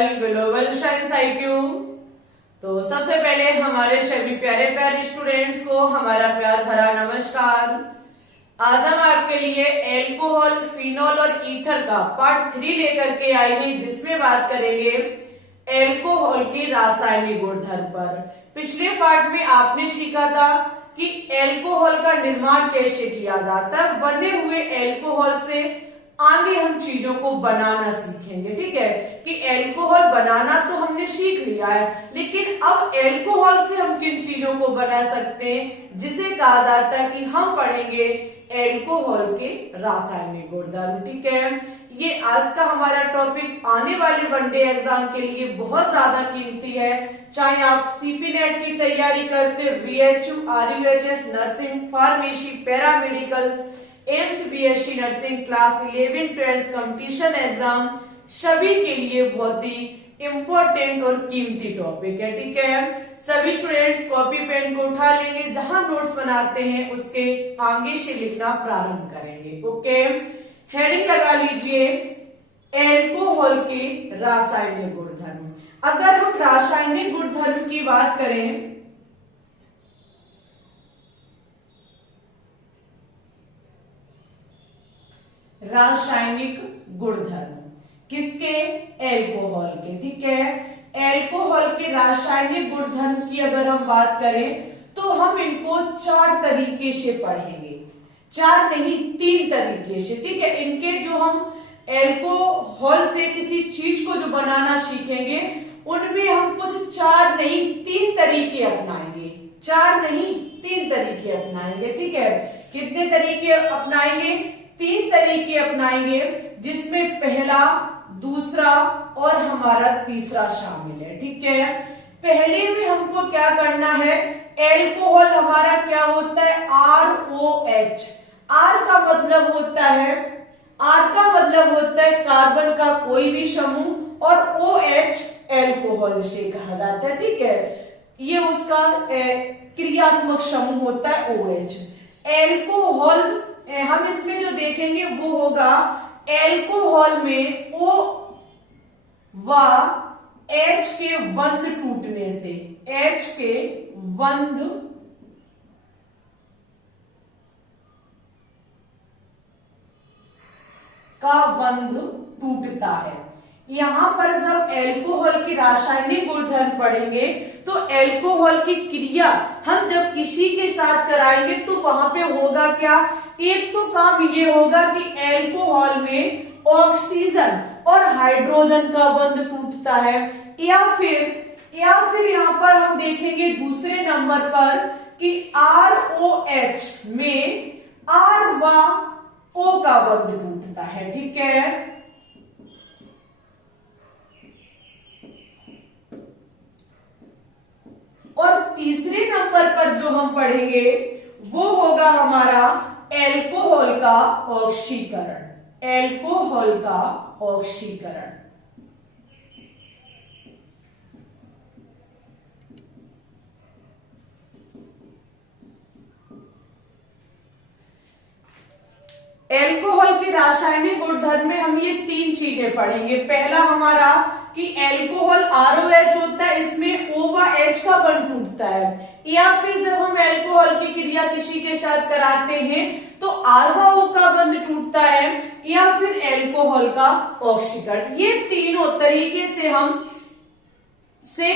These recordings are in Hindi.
Channel global science IQ। तो सबसे पहले हमारे सभी प्यारे प्यारे स्टूडेंट्स को हमारा प्यार भरा नमस्कार। आज हम आपके लिए एल्कोहल, फिनॉल और ईथर का पार्ट 3 लेकर के आए हैं, जिसमें बात करेंगे एल्कोहल की रासायनिक गुणधर्म पर। पिछले पार्ट में आपने सीखा था कि एल्कोहल का निर्माण कैसे किया जाता है। बने हुए एल्कोहल से आगे हम चीजों को बनाना सीखेंगे। ठीक है कि एल्कोहल बनाना तो हमने सीख लिया है, लेकिन अब एल्कोहल से हम किन चीजों को बना सकते हैं, जिसे कहा जाता है कि हम पढ़ेंगे एल्कोहल के रासायनिक गुणधर्म। ठीक है, ये आज का हमारा टॉपिक आने वाले वनडे एग्जाम के लिए बहुत ज्यादा कीमती है। चाहे आप CP नेट की तैयारी करते, VHU, RUHS, nursing, pharmacy, paramedicals, AIIMS, BSc nursing, class 11-12 competition exam, सभी के लिए बहुत ही इम्पोर्टेंट और कीमती टॉपिक है। ठीक है, सभी स्टूडेंट्स कॉपी पेन को उठा लेंगे, जहां नोट्स बनाते हैं उसके आगे से लिखना प्रारंभ करेंगे। ओके, हेडिंग लगा लीजिए एल्कोहल के रासायनिक गुणधर्म। अगर हम रासायनिक गुणधर्म की बात करें, रासायनिक गुणधर्म किसके? एल्कोहल के। ठीक है, एल्कोहल के रासायनिक गुणधर्म की अगर हम बात करें तो हम इनको 4 तरीके से पढ़ेंगे। 4 नहीं, 3 तरीके से। ठीक है, इनके जो हम एल्कोहल से किसी चीज को जो बनाना सीखेंगे, उनमें हम कुछ 4 नहीं 3 तरीके अपनाएंगे। 4 नहीं 3 तरीके अपनाएंगे। ठीक है, कितने तरीके अपनाएंगे? 3 तरीके अपनाएंगे, जिसमें पहला, दूसरा और हमारा तीसरा शामिल है। ठीक है, पहले में हमको क्या करना है? एल्कोहल हमारा क्या होता है? ROH। R का मतलब होता है, कार्बन का कोई भी समूह, और OH एल्कोहल से कहा जाता है। ठीक है, ये उसका क्रियात्मक समूह होता है OH। एल्कोहल हम इसमें जो देखेंगे वो होगा एल्कोहल में O व H के बंध टूटने से, H के बंध का बंध टूटता है। यहां पर जब एल्कोहल की रासायनिक गुणधर्म पढ़ेंगे तो एल्कोहल की क्रिया हम जब किसी के साथ कराएंगे तो वहां पे होगा क्या? एक तो काम ये होगा कि एल्कोहल में ऑक्सीजन और हाइड्रोजन का बंध टूटता है, या फिर यहां पर हम देखेंगे दूसरे नंबर पर कि ROH में R व O का बंध टूटता है। ठीक है, और तीसरे नंबर पर जो हम पढ़ेंगे वो होगा हमारा एल्कोहल का ऑक्सीकरण। एल्कोहल का ऑक्सीकरण। एल्कोहल के रासायनिक गुणधर्म में हम ये 3 चीजें पढ़ेंगे। पहला हमारा कि एल्कोहल ROH होता है, इसमें O व H का बंध टूटता है, या फिर जब हम एल्कोहल की क्रिया किसी के साथ कराते हैं तो R व O का बंध टूटता है, या फिर एल्कोहल का ऑक्सीकरण। ये तीनों तरीके से हम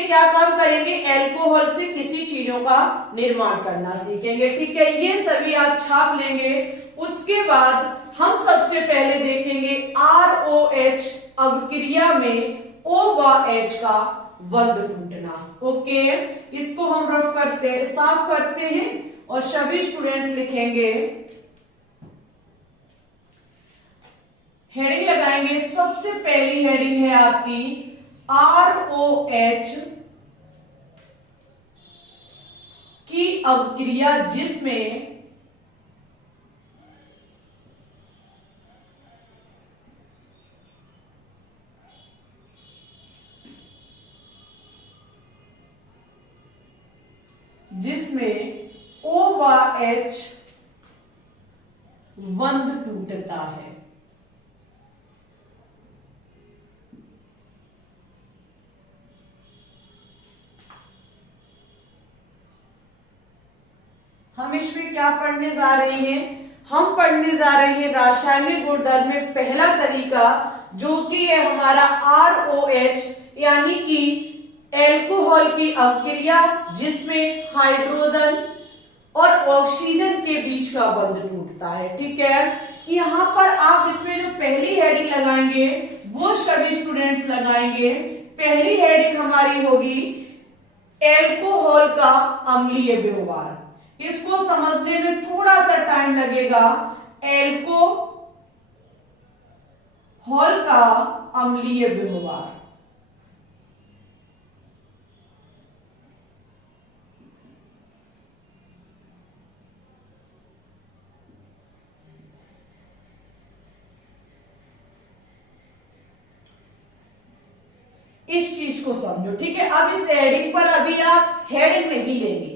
क्या काम करेंगे? एल्कोहल से किसी चीजों का निर्माण करना सीखेंगे। ठीक है, ये सभी आप छाप लेंगे। उसके बाद हम सबसे पहले देखेंगे ROH अभिक्रिया में O व H का बंध टूटना। ओके, इसको हम साफ करते हैं और सभी स्टूडेंट्स लिखेंगे, हेडिंग लगाएंगे। सबसे पहली हेडिंग है आपकी ROH की अभिक्रिया, जिसमें O व H बंध टूटता है। हम इसमें क्या पढ़ने जा रहे हैं? हम पढ़ने जा रहे हैं रासायनिक गुणधर्म में पहला तरीका, जो कि है हमारा ROH, यानी कि एल्कोहल की अपक्रिया, जिसमें हाइड्रोजन और ऑक्सीजन के बीच का बंध टूटता है। ठीक है, यहाँ पर आप इसमें जो पहली हेडिंग लगाएंगे वो सभी स्टूडेंट्स लगाएंगे। पहली हेडिंग हमारी होगी एल्कोहल का अम्लीय व्यवहार। इसको समझने में थोड़ा सा टाइम लगेगा। एल्कोहल का अम्लीय व्यवहार। इस चीज को समझो। ठीक है, अब इस हेडिंग पर अभी आप हेडिंग नहीं लेंगे,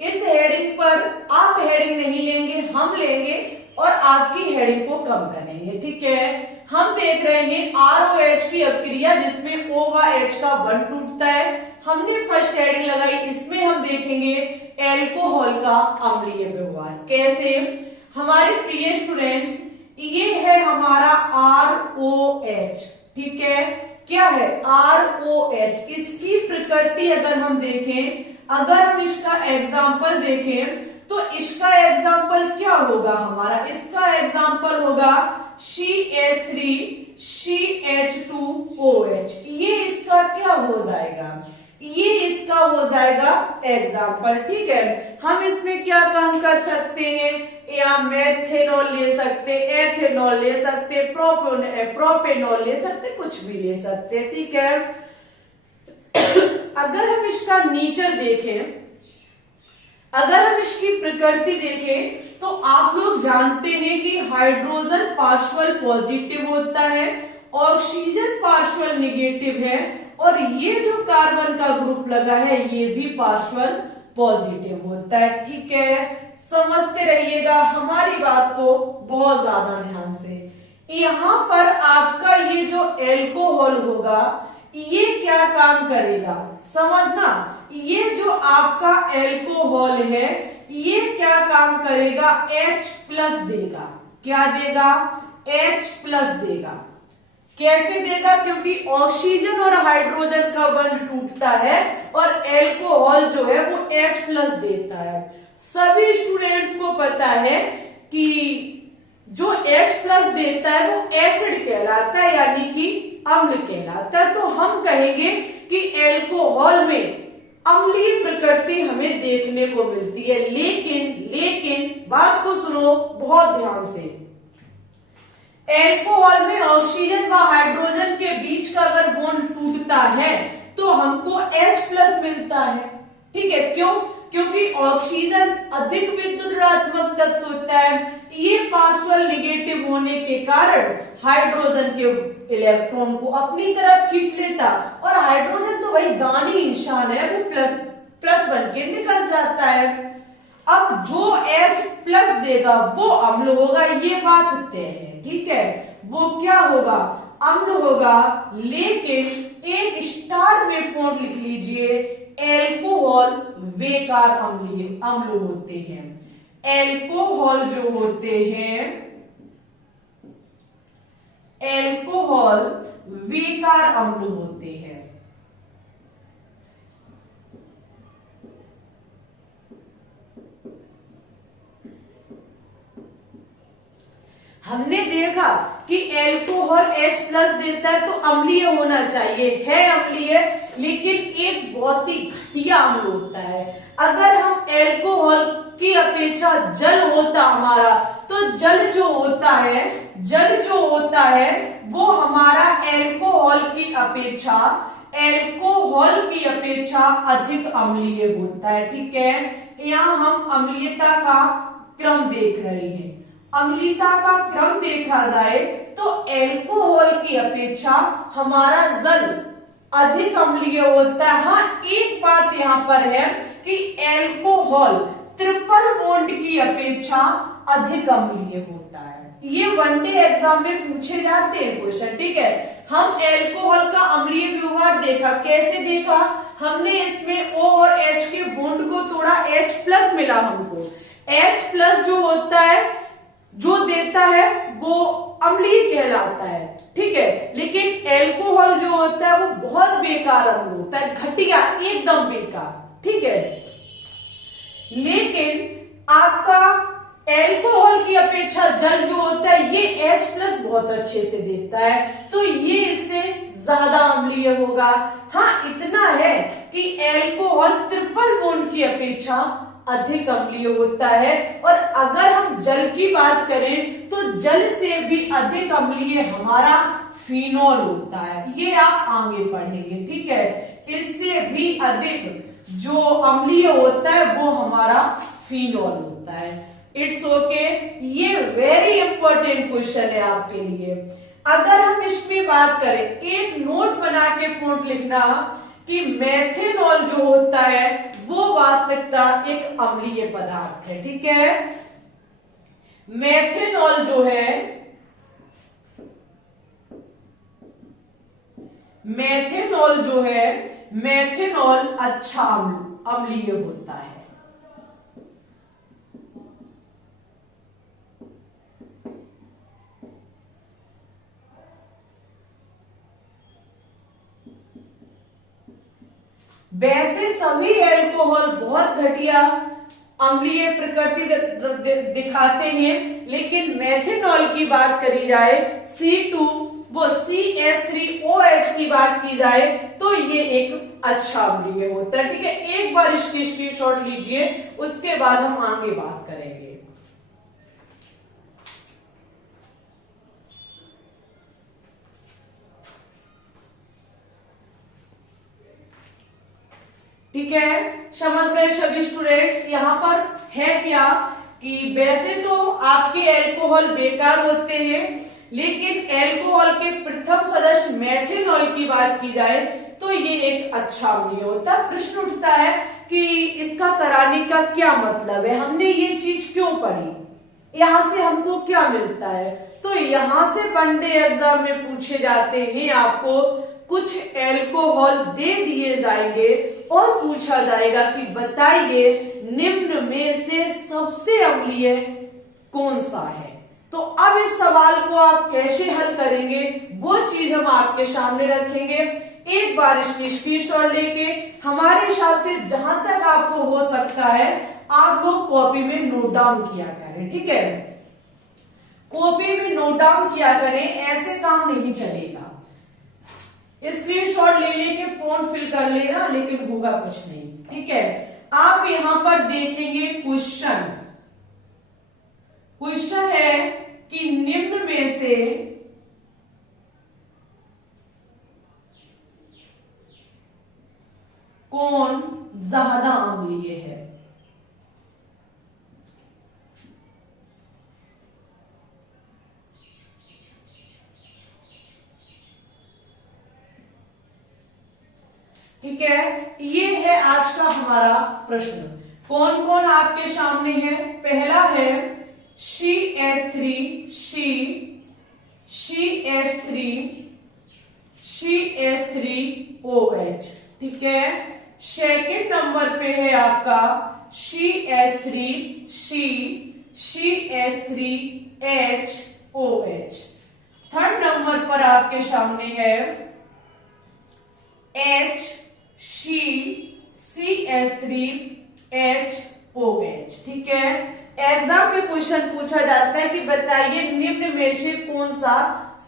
इस हेडिंग पर आप हेडिंग नहीं लेंगे, हम लेंगे और आपकी हेडिंग को कम करेंगे। ठीक है, हम देख रहे हैं ROH की अपक्रिया, जिसमें O व H का बंध टूटता है। हमने फर्स्ट हेडिंग लगाई, इसमें हम देखेंगे एल्कोहल का अम्लीय व्यवहार। कैसे? हमारे प्रिय स्टूडेंट्स, ये है हमारा ROH। ठीक है, क्या है? ROH। इसकी प्रकृति अगर हम देखें, अगर हम इसका एग्जाम्पल देखें तो इसका एग्जाम्पल क्या होगा हमारा? इसका एग्जाम्पल होगा CH3CH2OH। ये इसका क्या हो जाएगा? ये इसका हो जाएगा एग्जाम्पल। ठीक है, हम इसमें क्या काम कर सकते हैं? या मेथेनॉल ले सकते, एथेनॉल ले सकते, प्रोपेनॉल ले सकते, कुछ भी ले सकते। ठीक है, अगर हम इसका नेचर देखें, अगर हम इसकी प्रकृति देखें, तो आप लोग जानते हैं कि हाइड्रोजन पार्शियल पॉजिटिव होता है, ऑक्सीजन पार्शियल निगेटिव है, और ये जो कार्बन का ग्रुप लगा है ये भी पार्शियल पॉजिटिव होता है। ठीक है, समझते रहिएगा हमारी बात को बहुत ज्यादा ध्यान से। यहां पर आपका ये जो एल्कोहल होगा, ये क्या काम करेगा समझना। ये जो आपका एल्कोहल है, ये क्या काम करेगा? H+ देगा। क्या देगा? H+ देगा। कैसे देगा? क्योंकि ऑक्सीजन और हाइड्रोजन का बंध टूटता है और एल्कोहल जो है वो H+ देता है। सभी स्टूडेंट्स को पता है कि जो H+ देता है वो एसिड कहलाता है, यानी कि अम्ल कहलाता है। तो हम कहेंगे कि एल्कोहल में अम्लीय प्रकृति हमें देखने को मिलती है। लेकिन बात को सुनो बहुत ध्यान से। एल्कोहल में ऑक्सीजन व हाइड्रोजन के बीच का अगर बॉन्ड टूटता है तो हमको H+ मिलता है। ठीक है, क्यों? क्योंकि ऑक्सीजन अधिक विद्युत ऋणात्मक तत्व होता है, ये पार्शियल निगेटिव होने के कारण हाइड्रोजन के इलेक्ट्रॉन को अपनी तरफ खींच लेता, और हाइड्रोजन तो वही दानी इंसान है, वो प्लस बन के निकल जाता है। अब जो H+ देगा वो अम्ल होगा, ये बात तय है। ठीक है, वो क्या होगा? अम्ल होगा। लेकिन एक स्टार में पॉइंट लिख लीजिए, एल्कोहल बेकार अम्ल होते हैं। एल्कोहल जो होते हैं, एल्कोहल बेकार अम्ल होते हैं। हमने देखा कि एल्कोहल H+ देता है तो अम्लीय होना चाहिए, है अम्लीय, लेकिन एक बहुत ही घटिया अम्ल होता है। अगर हम एल्कोहल की अपेक्षा जल होता हमारा, तो जल जो होता है वो हमारा एल्कोहल की अपेक्षा अधिक अम्लीय होता है। ठीक है, यहाँ हम अम्लीयता का क्रम देख रहे हैं। अम्लीयता का क्रम देखा जाए तो एल्कोहल की अपेक्षा हमारा जल अधिक अम्लीय होता है। हाँ, एक बात यहाँ पर है कि एल्कोहल ट्रिपल बॉन्ड की अपेक्षा अधिक अम्लीय होता है। ये वनडे एग्जाम में पूछे जाते हैं क्वेश्चन। ठीक है, हम एल्कोहल का अम्लीय व्यवहार देखा। कैसे देखा? हमने इसमें O और H के बॉन्ड को तोड़ा, H+ मिला हमको, H प्लस जो होता है, जो देता है वो अम्लीय कहलाता है, ठीक है। लेकिन एल्कोहल जो होता है वो बहुत बेकार अम्ल होता है, घटिया, एकदम बेकार, ठीक है। लेकिन आपका एल्कोहल की अपेक्षा जल जो होता है ये H प्लस बहुत अच्छे से देता है, तो ये इससे ज्यादा अम्लीय होगा। हाँ, इतना है कि एल्कोहल ट्रिपल बॉन्ड की अपेक्षा अधिक अम्लीय होता है। और अगर हम जल की बात करें तो जल से भी अधिक अम्लीय हमारा फिनॉल होता है, ये आप आगे पढ़ेंगे, ठीक है। इससे भी अधिक जो अम्लीय होता है वो हमारा फिनॉल होता है। इट्स ओके, ये वेरी इंपॉर्टेंट क्वेश्चन है आपके लिए। अगर हम इसमें बात करें, एक नोट बना के पॉइंट लिखना कि मेथेनॉल जो होता है वो वास्तविकता एक अम्लीय पदार्थ है, ठीक है। मेथेनॉल जो है, मेथेनॉल अच्छा अम्लीय होता है। वैसे सभी एल्कोहल बहुत घटिया अम्लीय प्रकृति दिखाते हैं, लेकिन मेथेनॉल की बात करी जाए, C2 वो CH3OH की बात की जाए तो ये एक अच्छा अम्लीय होता है, ठीक है। एक बार इसकी स्क्रीनशॉट लीजिए, उसके बाद हम आगे बात करेंगे। ठीक है, समझ गए सभी स्टूडेंट्स। यहाँ पर है क्या कि वैसे तो आपके एल्कोहल बेकार होते हैं, लेकिन एल्कोहल के प्रथम सदस्य मेथेनॉल की बात की जाए तो ये एक अच्छा अम्लीय होता है। प्रश्न उठता है कि इसका कराने का क्या मतलब है, हमने ये चीज क्यों पढ़ी, यहाँ से हमको क्या मिलता है। तो यहाँ से वनडे एग्जाम में पूछे जाते हैं, आपको कुछ एल्कोहल दे दिए जाएंगे और पूछा जाएगा कि बताइए निम्न में से सबसे अम्लीय कौन सा है। तो अब इस सवाल को आप कैसे हल करेंगे वो चीज हम आपके सामने रखेंगे। एक बार इसकी स्क्रीनशॉट लेके हमारे हिसाब से जहां तक आपको हो सकता है आप लोग कॉपी में नोट डाउन किया करें, ठीक है। कॉपी में नोट डाउन किया करें, ऐसे काम नहीं चलेगा। स्क्रीनशॉट ले लेके फॉर्म फिल कर लेना, लेकिन होगा कुछ नहीं, ठीक है। आप यहां पर देखेंगे क्वेश्चन है कि निम्न में से कौन ज्यादा अम्लीय है। ठीक है, ये है आज का हमारा प्रश्न। कौन कौन आपके सामने है। पहला है CH3OH, ठीक है। सेकंड नंबर पे है आपका CH3OH। थर्ड नंबर पर आपके सामने है HCCH3HOH, ठीक है। एग्जाम में क्वेश्चन पूछा जाता है कि बताइए निम्न में से कौन सा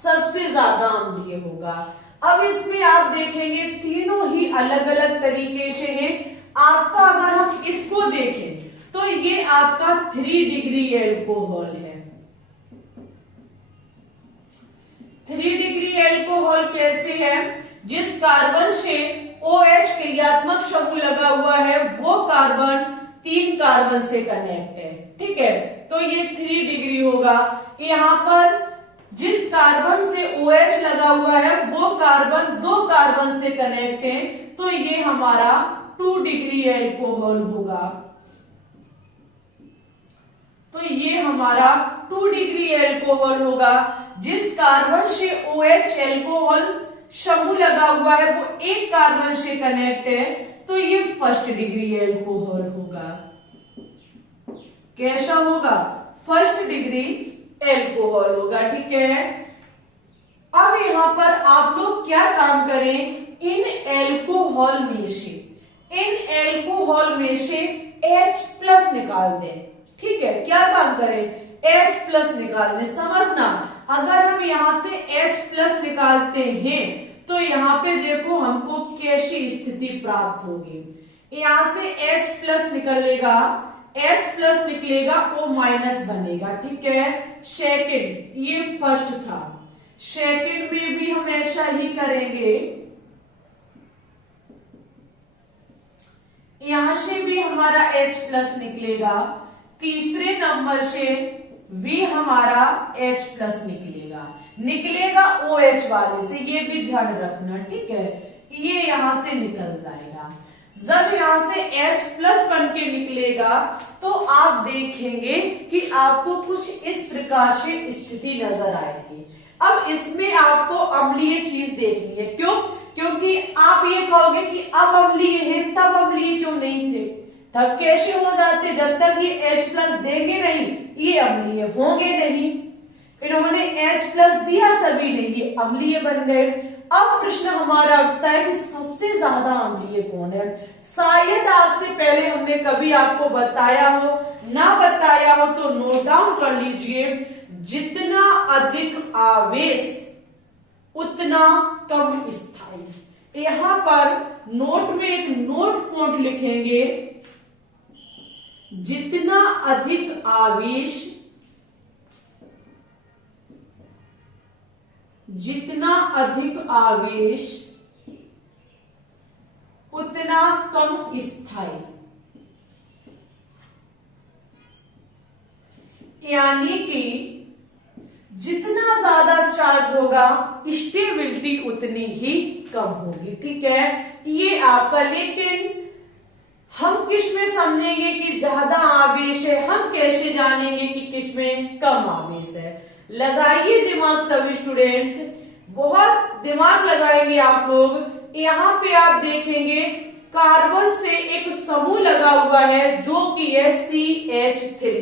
सबसे ज्यादा अम्लीय होगा। अब इसमें आप देखेंगे तीनों ही अलग अलग तरीके से हैं। आपका अगर हम इसको देखें तो ये आपका 3 डिग्री एल्कोहल है। 3 डिग्री एल्कोहल कैसे है, जिस कार्बन से OH क्रियात्मक समूह लगा हुआ है वो कार्बन 3 कार्बन से कनेक्ट है, ठीक है। तो ये 3 डिग्री होगा। यहाँ पर जिस कार्बन से OH लगा हुआ है वो कार्बन 2 कार्बन से कनेक्ट है, तो ये हमारा 2 डिग्री एल्कोहल होगा। तो ये हमारा 2 डिग्री एल्कोहल होगा। जिस कार्बन से OH एल्कोहल समूह लगा हुआ है वो 1 कार्बन से कनेक्ट है, तो ये 1st डिग्री एल्कोहल होगा। कैसा होगा, फर्स्ट डिग्री एल्कोहल होगा। ठीक है, अब यहां पर आप लोग क्या काम करें, इन एल्कोहल में से H+ निकाल दें। ठीक है, क्या काम करें, H+ निकाल दें। समझना, अगर हम यहां से H+ निकालते हैं तो यहाँ पे देखो हमको कैसी स्थिति प्राप्त होगी। यहां से H+ निकलेगा, H+ निकलेगा, O- बनेगा। ठीक है, सेकंड, ये फर्स्ट था, सेकंड में भी हम ऐसा ही करेंगे। यहां से भी हमारा H+ निकलेगा, तीसरे नंबर से भी हमारा H+ निकलेगा OH वाले से, ये भी ध्यान रखना। ठीक है, ये यहां से निकल जाएगा। जब यहां से H+ बन के निकलेगा तो आप देखेंगे कि आपको कुछ इस प्रकार से स्थिति नजर आएगी। अब इसमें आपको अम्लीय चीज देखनी है। क्यों? क्योंकि आप ये कहोगे कि अब अम्लीय है, तब अम्लीय क्यों नहीं थे, तब कैसे हो जाते, जब तक ये H+ देंगे नहीं ये अम्लीय होंगे नहीं। इन्होंने H+ दिया, सभी ने, ये अम्लीय बन गए। अब प्रश्न हमारा उठता है कि सबसे ज्यादा अम्लीय कौन है। शायद आज से पहले हमने कभी आपको बताया हो, ना बताया हो तो नोट डाउन कर लीजिए, जितना अधिक आवेश उतना कम स्थायी। यहां पर नोट में एक नोट पॉइंट लिखेंगे, जितना अधिक आवेश उतना कम स्थायी। यानी कि जितना ज्यादा चार्ज होगा स्टेबिलिटी उतनी ही कम होगी। ठीक है, ये आपका, लेकिन हम किस में समझेंगे कि ज्यादा आवेश है, हम कैसे जानेंगे कि किस में कम आवेश है। लगाइए दिमाग सभी स्टूडेंट्स, बहुत दिमाग लगाएंगे आप लोग। यहाँ पे आप देखेंगे कार्बन से एक समूह लगा हुआ है जो कि है CH3।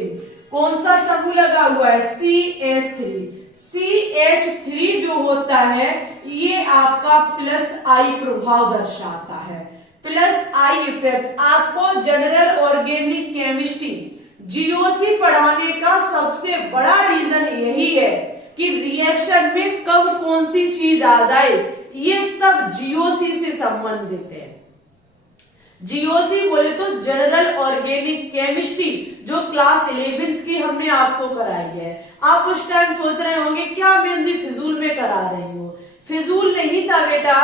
कौन सा समूह लगा हुआ है, CH3। CH3 जो होता है ये आपका +I प्रभाव दर्शाता है, +I इफेक्ट। आपको जनरल ऑर्गेनिक केमिस्ट्री GOC पढ़ाने का सबसे बड़ा रीजन यही है कि रिएक्शन में कब कौन सी चीज आ जाए, ये सब GOC से संबंधित है। GOC बोले तो जनरल ऑर्गेनिक केमिस्ट्री, जो क्लास 11th की हमने आपको कराई है। आप उस टाइम सोच रहे होंगे क्या मैम जी फिजूल में करा रही हूँ, फिजूल नहीं था बेटा,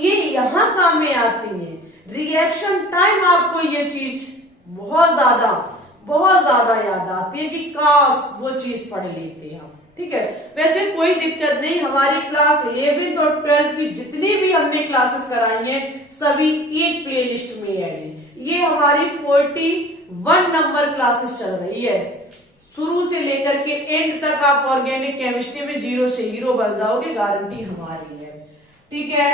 ये यहाँ काम में आती है। रिएक्शन टाइम आपको ये चीज बहुत ज्यादा याद आती है कि काश वो चीज पढ़ लेते हम। ठीक है, वैसे कोई दिक्कत नहीं, हमारी क्लास 11th और 12th की जितनी भी हमने क्लासेस कराई हैं सभी एक प्लेलिस्ट में ऐड है। ये हमारी 41 नंबर क्लासेस चल रही है, शुरू से लेकर के एंड तक आप ऑर्गेनिक केमिस्ट्री में 0 से हीरो बन जाओगे, गारंटी हमारी है। ठीक है,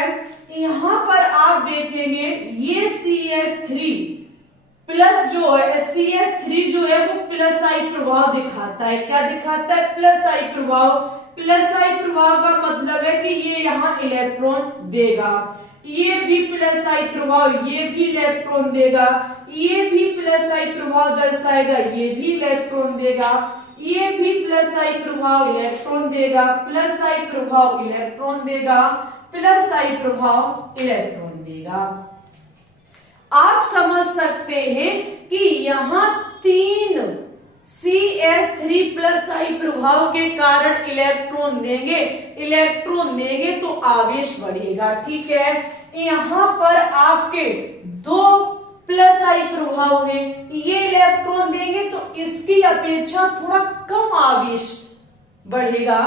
यहां पर आप देखेंगे ये CH3 प्लस जो है, CH3 जो है वो +I प्रभाव दिखाता है। क्या दिखाता है, +I प्रभाव। +I प्रभाव का मतलब है कि ये यहाँ इलेक्ट्रॉन देगा, ये भी +I प्रभाव, ये भी इलेक्ट्रॉन देगा, ये भी +I प्रभाव दर्शाएगा, ये भी इलेक्ट्रॉन देगा, ये भी +I प्रभाव इलेक्ट्रॉन देगा, +I प्रभाव इलेक्ट्रॉन देगा, +I प्रभाव इलेक्ट्रॉन देगा। आप समझ सकते हैं कि यहाँ 3 CH3 +I प्रभाव के कारण इलेक्ट्रॉन देंगे तो आवेश बढ़ेगा। ठीक है, यहाँ पर आपके 2 +I प्रभाव है, ये इलेक्ट्रॉन देंगे तो इसकी अपेक्षा थोड़ा कम आवेश बढ़ेगा,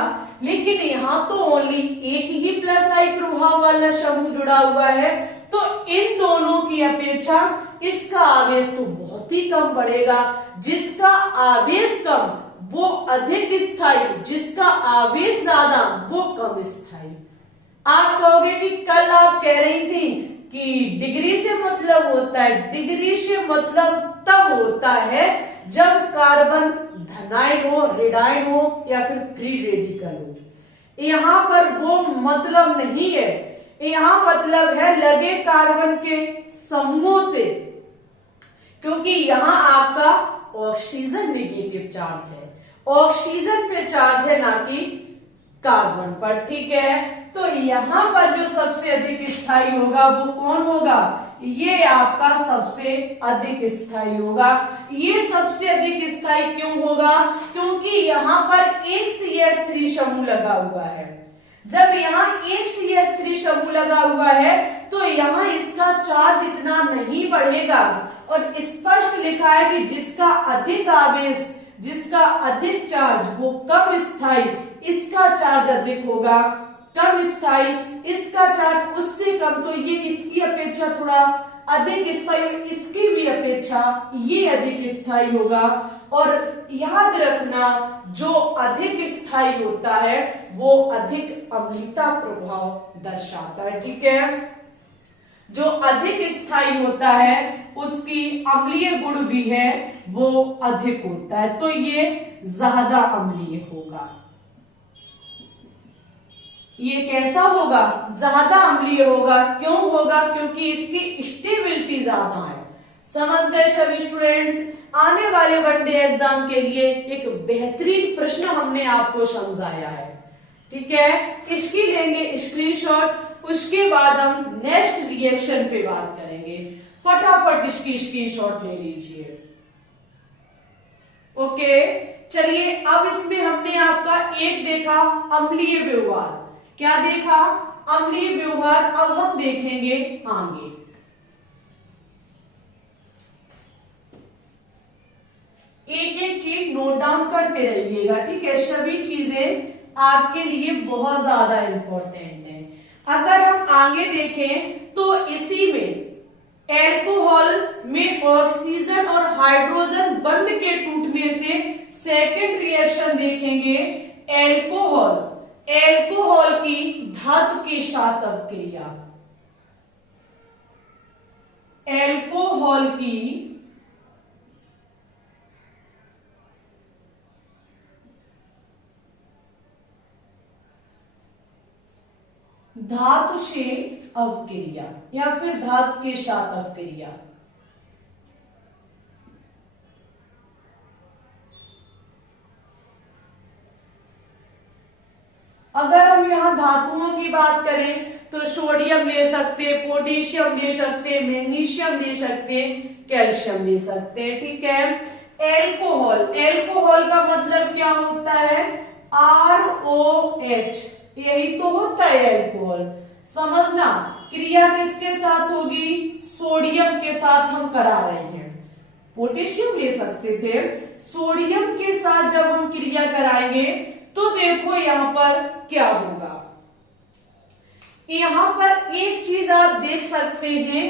लेकिन यहाँ तो ओनली एक ही +I प्रभाव वाला समूह जुड़ा हुआ है, तो इन दोनों की अपेक्षा इसका आवेश तो बहुत ही कम बढ़ेगा। जिसका आवेश कम वो अधिक स्थायी, जिसका आवेश ज्यादा वो कम स्थायी। आप कहोगे कि कल आप कह रही थी कि डिग्री से मतलब होता है, डिग्री से मतलब तब होता होता है जब कार्बन धनायन हो, रेडायन हो या फिर फ्री रेडिकल हो। यहां पर वो मतलब नहीं है, यहां मतलब है लगे कार्बन के समूहों से, क्योंकि यहां आपका ऑक्सीजन नेगेटिव चार्ज है, ऑक्सीजन पे चार्ज है ना कि कार्बन पर। ठीक है, तो यहां पर जो सबसे अधिक स्थायी होगा वो कौन होगा? ये आपका सबसे अधिक स्थायी होगा। ये सबसे अधिक स्थायी क्यों होगा? क्योंकि यहाँ पर एक CH3 समूह लगा हुआ है। जब यहाँ एक CH3 समूह लगा हुआ है तो यहाँ इसका चार्ज इतना नहीं बढ़ेगा, और स्पष्ट लिखा है कि जिसका अधिक आवेश, जिसका अधिक चार्ज वो कम स्थायी, इसका चार्ज अधिक होगा, कम स्थायी इसका चार्ज उससे कम, तो ये इसकी अपेक्षा थोड़ा अधिक स्थायी और इसकी भी अपेक्षा ये अधिक स्थायी होगा। और याद रखना, जो अधिक स्थायी होता है वो अधिक अम्लीयता प्रभाव दर्शाता है। ठीक है, जो अधिक स्थायी होता है उसकी अम्लीय गुण भी है वो अधिक होता है, तो ये ज्यादा अम्लीय होगा। ये कैसा होगा? ज्यादा अम्लीय होगा। क्यों होगा? क्योंकि इसकी स्टेबिलिटी ज्यादा है। समझ गए सभी स्टूडेंट्स? आने वाले वनडे एग्जाम के लिए एक बेहतरीन प्रश्न हमने आपको समझाया है। ठीक है, इसकी लेंगे स्क्रीनशॉट, उसके बाद हम नेक्स्ट रिएक्शन पे बात करेंगे। फटाफट इसकी स्क्रीनशॉट ले लीजिए। ओके, चलिए अब इसमें हमने आपका एक देखा अम्लीय व्यवहार। क्या देखा? अम्लीय व्यवहार। अब हम देखेंगे आगे। एक एक चीज नोट डाउन करते रहिएगा। ठीक है, सभी चीजें आपके लिए बहुत ज्यादा इंपॉर्टेंट है। अगर हम आगे देखें तो इसी में एल्कोहल में ऑक्सीजन और हाइड्रोजन बंध के टूटने से सेकेंड रिएक्शन देखेंगे। एल्कोहल की धातु के साथ अपक्रिया, एल्कोहल की धातु से अपक्रिया या फिर धातु के साथ अपक्रिया। अगर हम यहाँ धातुओं की बात करें तो सोडियम ले सकते, पोटेशियम ले सकते, मैग्नीशियम ले सकते, कैल्शियम ले सकते। ठीक है, एल्कोहल का मतलब क्या होता है? ROH, यही तो होता है एल्कोहल। समझना, क्रिया किसके साथ होगी? सोडियम के साथ हम करा रहे हैं। पोटेशियम ले सकते थे, सोडियम के साथ जब हम क्रिया कराएंगे तो देखो यहां पर क्या होगा। यहां पर एक चीज आप देख सकते हैं,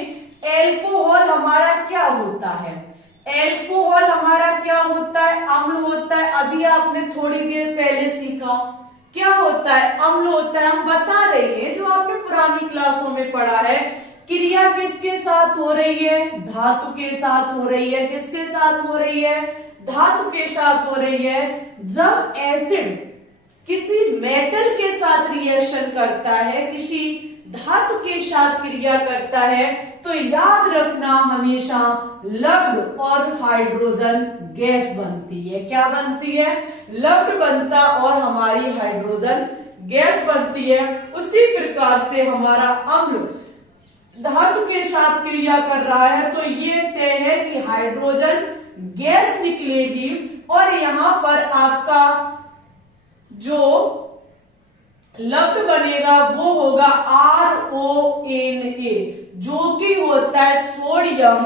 एल्कोहल हमारा क्या होता है? एल्कोहल हमारा क्या होता है? अम्ल होता है। अभी आपने थोड़ी देर पहले सीखा क्या होता है? अम्ल होता है। हम बता रहे हैं जो आपने पुरानी क्लासों में पढ़ा है। क्रिया किसके साथ हो रही है? धातु के साथ हो रही है। किसके साथ हो रही है? धातु के साथ हो रही है। जब एसिड किसी मेटल के साथ रिएक्शन करता है, किसी धातु के साथ क्रिया करता है, तो याद रखना हमेशा लवण और हाइड्रोजन गैस बनती है। क्या बनती है? लवण बनता और हमारी हाइड्रोजन गैस बनती है। उसी प्रकार से हमारा अम्ल धातु के साथ क्रिया कर रहा है तो ये तय है कि हाइड्रोजन गैस निकलेगी और यहां पर आपका जो लवण बनेगा वो होगा RONA, जो कि होता है सोडियम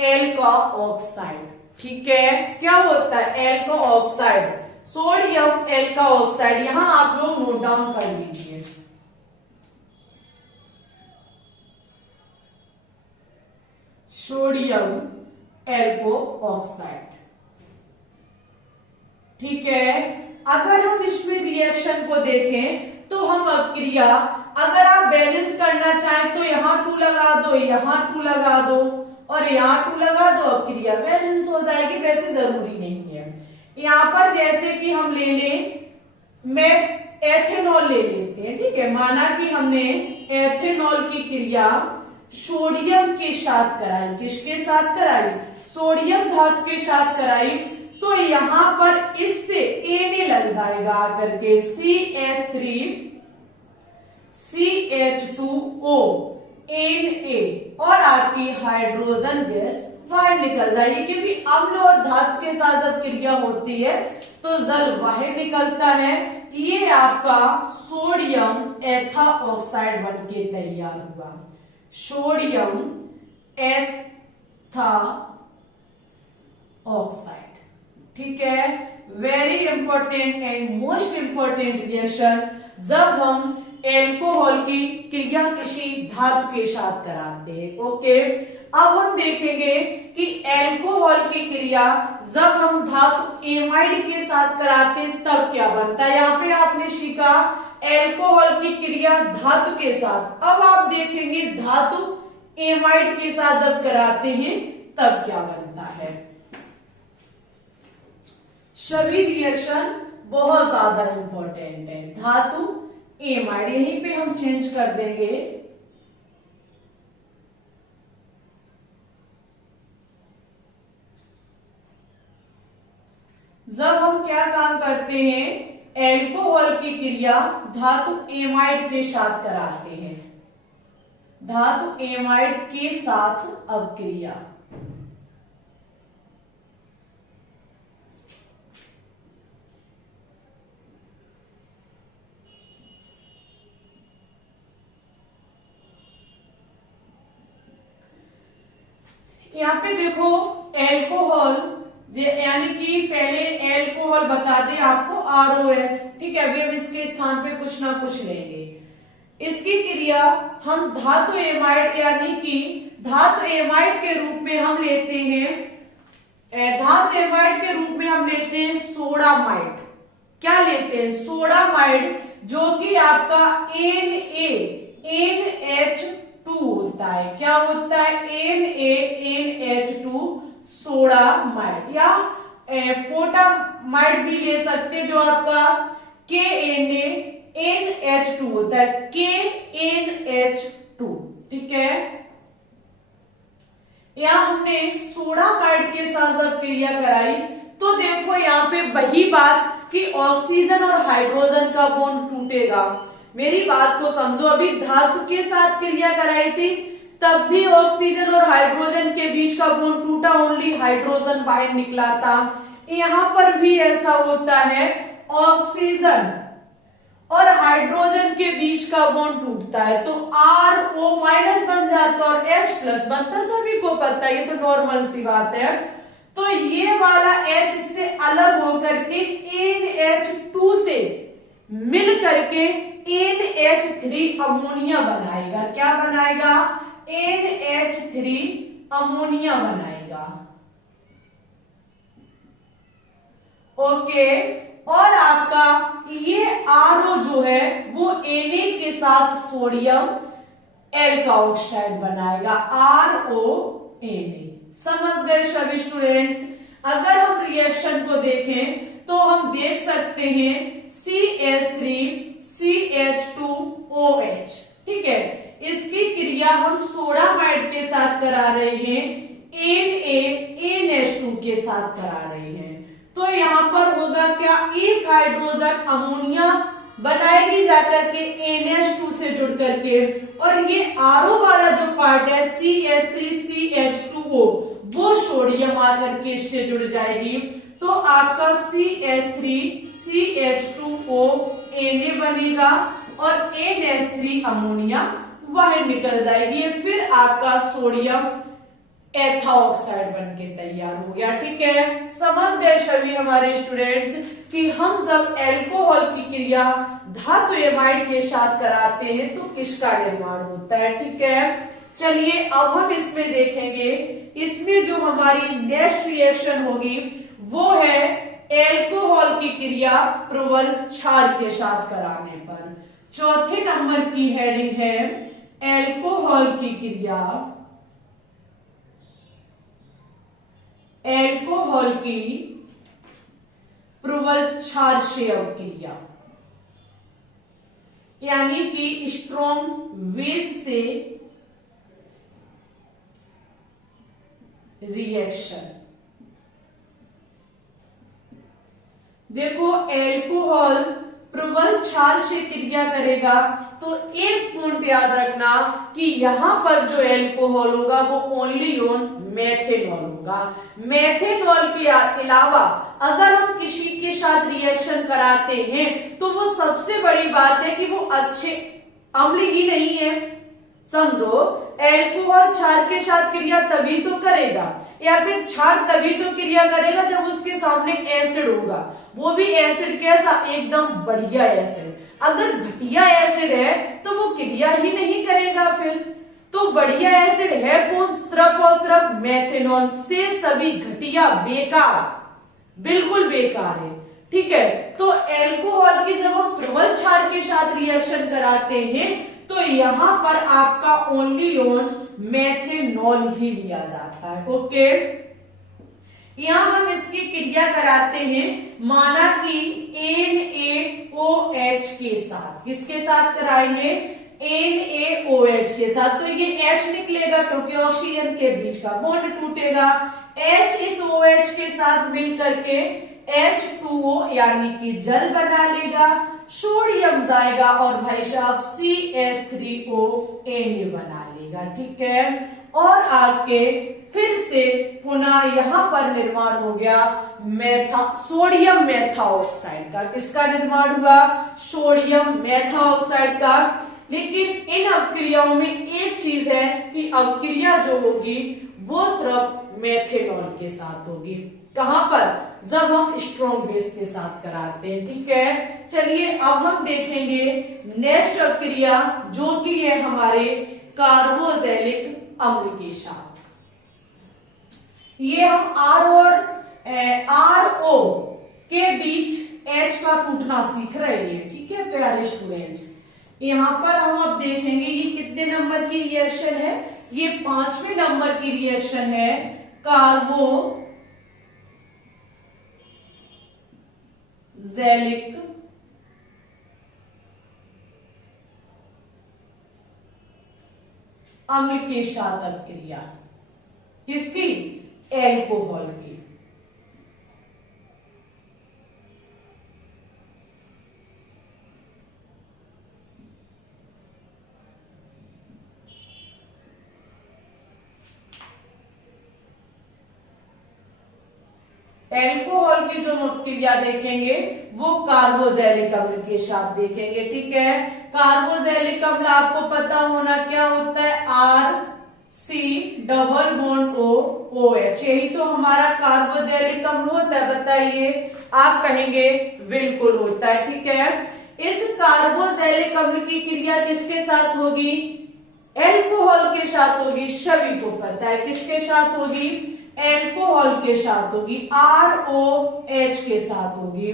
एल्का ऑक्साइड। ठीक है, क्या होता है? Alkoxide, sodium alkoxide. यहां आप लोग नोट डाउन कर लीजिए। Sodium alkoxide. ठीक है, अगर हम इसमें रिएक्शन को देखें तो हम अपक्रिया, अगर आप बैलेंस करना चाहें तो यहां 2 लगा दो, यहां 2 लगा दो, और यहाँ 2 लगा दो, अब क्रिया बैलेंस हो जाएगी। वैसे जरूरी नहीं है। यहाँ पर जैसे कि हम ले लें, मैं एथेनॉल ले लेते हैं, ठीक है। माना कि हमने एथेनॉल की क्रिया सोडियम के साथ कराई। किसके साथ कराई? सोडियम धातु के साथ कराई। तो यहां पर इससे Na लग जाएगा आकर के, CH3CH2O Na, और आपकी हाइड्रोजन गैस बाहर निकल जाएगी। क्योंकि अम्ल और धातु के साथ जब क्रिया होती है तो जल बाहर निकलता है। ये आपका सोडियम एथा ऑक्साइड बनके तैयार हुआ। सोडियम एथा ऑक्साइड, ठीक है। Very important and most important reaction जब हम एल्कोहल की क्रिया किसी धातु के साथ कराते हैं। ओके, अब हम देखेंगे कि एल्कोहल की क्रिया जब हम धातु एमाइड के साथ कराते हैं तब क्या बनता है। यहाँ पे आपने सीखा एल्कोहल की क्रिया धातु के साथ। अब आप देखेंगे धातु एमाइड के साथ जब कराते हैं तब क्या बनता है। सभी रिएक्शन बहुत ज्यादा इंपॉर्टेंट है। धातु एमाइड यहीं पे हम चेंज कर देंगे। जब हम क्या काम करते हैं, एल्कोहल की क्रिया धातु एमाइड के साथ कराते हैं। धातु एमाइड के साथ अब क्रिया, यहाँ पे देखो एल्कोहल, यानी कि पहले एल्कोहल बता दें आपको ROH, ठीक है। अभी हम इसके स्थान पे कुछ ना कुछ लेंगे। इसकी क्रिया हम धातु एमाइड, यानी कि धातु एमाइड के रूप में हम लेते हैं। धातु एमाइड के रूप में हम लेते हैं सोडामाइड। क्या लेते हैं? सोडामाइड, जो कि आपका NaNH2 होता है। क्या होता है? NaNH2 सोडामाइड, या पोटामाइड भी ले सकते, जो आपका KNaNH2 होता है। KNH2, ठीक है। यहाँ हमने सोडामाइड के साथ जब क्रिया कराई तो देखो यहाँ पे वही बात कि ऑक्सीजन और हाइड्रोजन का बॉन्ड टूटेगा। मेरी बात को समझो, अभी धातु के साथ क्रिया कराई थी तब भी ऑक्सीजन और हाइड्रोजन के बीच का बॉन्ड टूटा, ओनली हाइड्रोजन बाहर निकला था। यहाँ पर भी ऐसा होता है, ऑक्सीजन और हाइड्रोजन के बीच का बॉन्ड टूटता है तो RO- बन जाता और H+ बनता, सभी को पता है, ये तो नॉर्मल सी बात है। तो ये वाला H इससे अलग होकर के NH2 से मिल करके NH3 अमोनिया बनाएगा। क्या बनाएगा? NH3 अमोनिया बनाएगा। ओके, और आपका ये RO जो है वो Na के साथ सोडियम एल का ऑक्साइड बनाएगा, RONA। समझ गए सभी स्टूडेंट्स? अगर हम रिएक्शन को देखें तो हम देख सकते हैं CH3CH2OH, ठीक है। इसकी क्रिया हम सोडामाइड के साथ करा रहे हैं, NaNH2 के साथ करा रहे हैं। तो यहाँ पर होगा क्या? एक हाइड्रोजन अमोनिया बनाएगी जाकर के NH2 से जुड़ करके, और ये RO वाला जो पार्ट है CH3CH2O वो सोडियम आकर के इससे जुड़ जाएगी। तो आपका CH3CH2O Na बनेगा और NH3 अमोनिया बाहर निकल जाएगी। फिर आपका सोडियम एथा ऑक्साइड बनके तैयार हो गया, ठीक है। समझ गए सभी हमारे स्टूडेंट्स कि हम जब एल्कोहल की क्रिया धातु एमाइड के साथ कराते हैं तो किसका निर्माण होता है, ठीक है। चलिए अब हम इसमें देखेंगे, इसमें जो हमारी नेक्स्ट रिएक्शन होगी वो है एल्कोहल की क्रिया प्रबल क्षार के साथ कराने पर। चौथे नंबर की हेडिंग है एल्कोहल की क्रिया एल्कोहल की प्रबल क्षार से अवक्रिया, यानी कि स्ट्रॉन्ग बेस से रिएक्शन। देखो एल्कोहल प्रबल क्षार से क्रिया करेगा तो एक पॉइंट याद रखना कि यहां पर जो एल्कोहल होगा वो ओनली ऑन मेथेनॉल होगा। मेथेनॉल के अलावा अगर हम किसी के साथ रिएक्शन कराते हैं तो वो सबसे बड़ी बात है कि वो अच्छे अम्ल ही नहीं है। समझो, एल्कोहल क्षार के साथ क्रिया तभी तो करेगा, या फिर क्षार तभी तो क्रिया करेगा जब उसके सामने एसिड होगा, वो भी एसिड कैसा, एकदम बढ़िया एसिड। अगर घटिया एसिड है तो वो क्रिया ही नहीं करेगा। फिर तो बढ़िया एसिड है कौन, सिर्फ और सिर्फ मेथेनॉल। से सभी घटिया, बेकार, बिल्कुल बेकार है। ठीक है, तो एल्कोहल की जब हम प्रबल क्षार के साथ रिएक्शन कराते हैं तो यहां पर आपका ओनली ऑन मेथेनॉल ही लिया जाता है। ओके, यहां हम इसकी क्रिया कराते हैं, माना कि NaOH के साथ। किसके साथ कराएंगे, NaOH के साथ। तो ये H निकलेगा क्योंकि ऑक्सीजन के बीच का बॉन्ड टूटेगा। H इस OH के साथ मिलकर के H2O यानी कि जल बना लेगा। सोडियम जाएगा और भाई साहब CH3O Na बना लेगा। ठीक है, और आके फिर से पुनः यहां पर निर्माण हो गया सोडियम मेथाऑक्साइड का। किसका निर्माण हुआ, सोडियम मेथाऑक्साइड का। लेकिन इन अवक्रियाओं में एक चीज है कि अवक्रिया जो होगी वो सिर्फ मेथेनॉल के साथ होगी। कहां पर, जब हम स्ट्रॉन्ग बेस के साथ कराते हैं। ठीक है, चलिए अब हम देखेंगे नेक्स्ट अवक्रिया जो कि है हमारे कार्बोक्सिलिक अम्ल के साथ। ये हम R और RO के बीच H का टूटना सीख रहे हैं। ठीक है प्यारे स्टूडेंट्स, यहां पर हम अब देखेंगे ये कितने नंबर की रिएक्शन है, ये 5वें नंबर की रिएक्शन है। कार्बोक्सिलिक अम्ल के साथ अभिक्रिया, किसकी, एल्कोहल की। एल्कोहल की जो क्रिया देखेंगे वो कार्बोक्सिलिक अम्ल के साथ देखेंगे। ठीक है, कार्बोक्सिलिक अम्ल आपको पता होना क्या होता है, RC डबल बॉन्ड OH, यही तो हमारा कार्बोक्सिलिक अम्ल होता है। बताइए, आप कहेंगे बिल्कुल होता है। ठीक है, इस कार्बोक्सिलिक अम्ल की क्रिया किसके साथ होगी, एल्कोहल के साथ होगी। सभी को पता है किसके साथ होगी, एल्कोहल के साथ होगी, ROH के साथ होगी।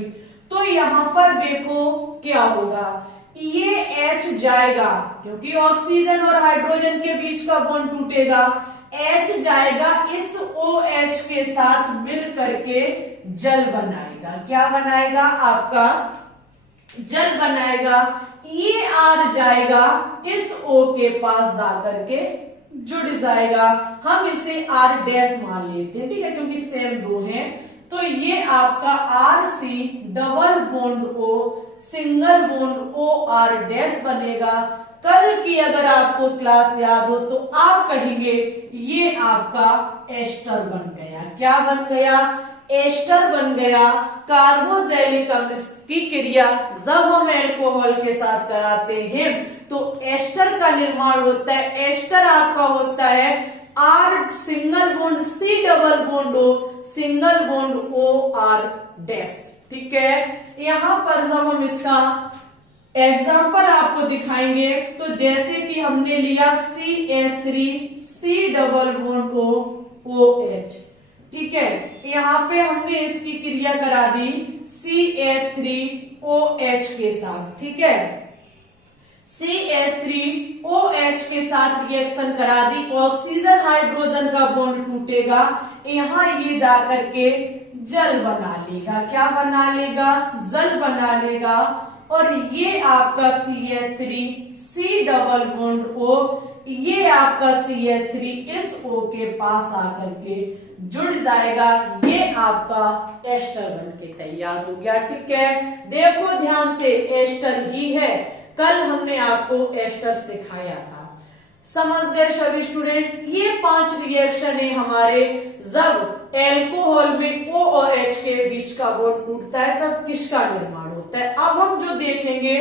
तो यहां पर देखो क्या होगा, ये H जाएगा क्योंकि ऑक्सीजन और हाइड्रोजन के बीच का बॉन्ड टूटेगा। H जाएगा इस OH के साथ मिल करके जल बनाएगा। क्या बनाएगा, आपका जल बनाएगा। ये R जाएगा इस O के पास जाकर के जुड़ जाएगा। हम इसे R डैश मान लेते हैं। ठीक है, क्योंकि सेम दो हैं। तो ये आपका RC double bond O single bond OR dash बनेगा। कल की अगर आपको क्लास याद हो तो आप कहेंगे ये आपका एस्टर बन गया। क्या बन गया, एस्टर बन गया। कार्बोक्सिलिक अम्ल की क्रिया जब हम एल्कोहल के साथ कराते हैं तो एस्टर का निर्माण होता है। एस्टर आपका होता है R single bond C double bond O single bond OR dash. ठीक है, यहां पर जब हम इसका एग्जाम्पल आपको दिखाएंगे तो जैसे कि हमने लिया CH3 C double bond O OH। ठीक है, यहां पे हमने इसकी क्रिया करा दी CH3OH के साथ। ठीक है, CH3OH के साथ रिएक्शन करा दी, ऑक्सीजन हाइड्रोजन का बॉन्ड टूटेगा, यहाँ ये जाकर के जल बना लेगा। क्या बना लेगा? जल बना लेगा। और ये आपका CH3 C double bond O, ये आपका CH3 इस O के पास आकर के जुड़ जाएगा। ये आपका एस्टर बन के तैयार हो गया। ठीक है, देखो ध्यान से, एस्टर ही है, कल हमने आपको एस्टर सिखाया था। समझ गए सभी स्टूडेंट्स? ये 5 रिएक्शन है हमारे, जब एल्कोहल में O और H के बीच का बॉन्ड टूटता है तब किसका निर्माण होता है। अब हम जो देखेंगे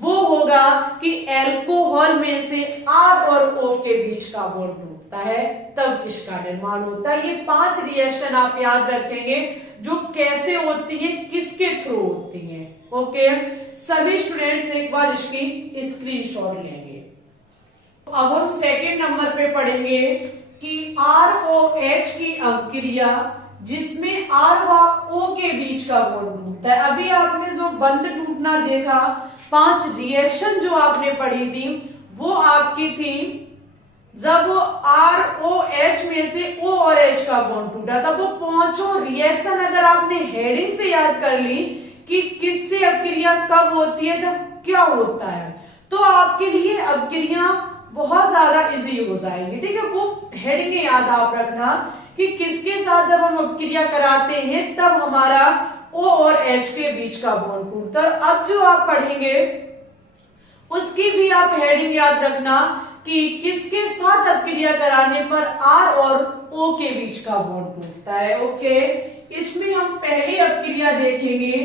वो होगा कि एल्कोहल में से R और O के बीच का बॉन्ड टूटता है तब किसका निर्माण होता है। ये 5 रिएक्शन आप याद रखेंगे जो कैसे होती है, किसके थ्रू होती है। ओके, सभी स्टूडेंट्स एक बार इसकी स्क्रीनशॉट लेंगे। अब हम सेकेंड नंबर पे पढ़ेंगे कि ROH की अभिक्रिया जिसमें R व O के बीच का बॉन्ड टूटता है। अभी आपने जो बंद टूटना देखा, 5 रिएक्शन जो आपने पढ़ी थी वो आपकी थी जब ROH में से O और H का बॉन्ड टूटा था। वो 5 रिएक्शन अगर आपने हेडिंग से याद कर ली कि किससे अभिक्रिया कब होती है तब क्या होता है, तो आपके लिए अभिक्रिया बहुत ज्यादा इजी हो जाएगी। ठीक है, वो हेडिंग याद आप रखना कि किसके साथ जब हम अभिक्रिया कराते हैं तब हमारा O और H के बीच का बॉन्ड टूटता है। अब जो आप पढ़ेंगे उसकी भी आप हेडिंग याद रखना कि किसके साथ अभिक्रिया कराने पर R और O के बीच का बॉन्ड टूटता है। ओके, इसमें हम पहली अभिक्रिया देखेंगे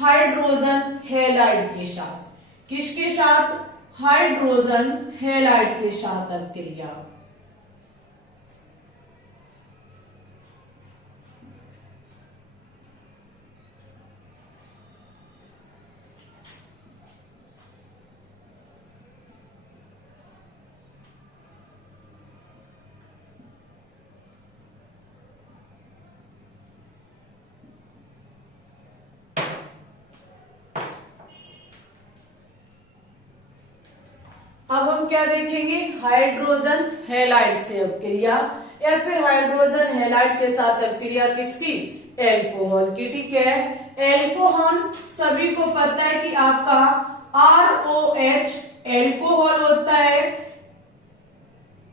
हाइड्रोजन हैलाइड के साथ। किसके साथ? हाइड्रोजन हैलाइड के साथ अभिक्रिया। अब हम क्या देखेंगे? हाइड्रोजन हैलाइड से अभिक्रिया, या फिर हाइड्रोजन हैलाइड के साथ अभिक्रिया किसकी? एल्कोहल की। ठीक है, एल्कोहल सभी को पता है कि आपका ROH एल्कोहल होता है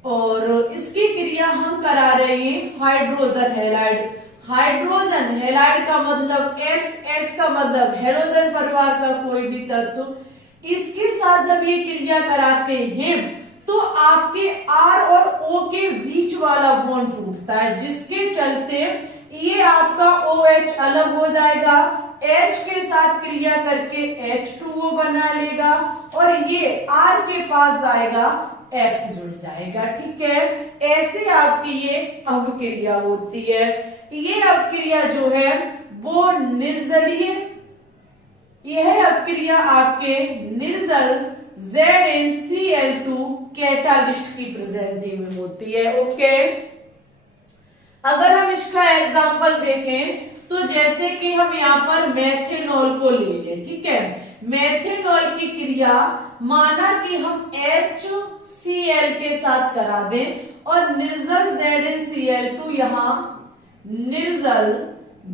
और इसकी क्रिया हम करा रहे हैं हाइड्रोजन हैलाइड। हाइड्रोजन हैलाइड का मतलब X का मतलब हैलोजन परिवार का कोई भी तत्व, इसके साथ जब ये क्रिया कराते हैं तो आपके R और O के बीच वाला बॉन्ड टूटता है, जिसके चलते ये आपका OH अलग हो जाएगा, H के साथ क्रिया करके H2O बना लेगा और ये R के पास जाएगा, X जुड़ जाएगा। ठीक है, ऐसे आपकी ये अभिक्रिया होती है। ये अभिक्रिया जो है वो निर्जलीय, यह अभिक्रिया आपके निर्जल ZnCl2 कैटालिस्ट की प्रेजेंटी में होती है। ओके, अगर हम इसका एग्जांपल देखें तो जैसे कि हम यहाँ पर मेथेनॉल को ले लें। ठीक है, मेथेनॉल की क्रिया माना कि हम HCl के साथ करा दें और निर्जल ZnCl2 यहाँ निर्जल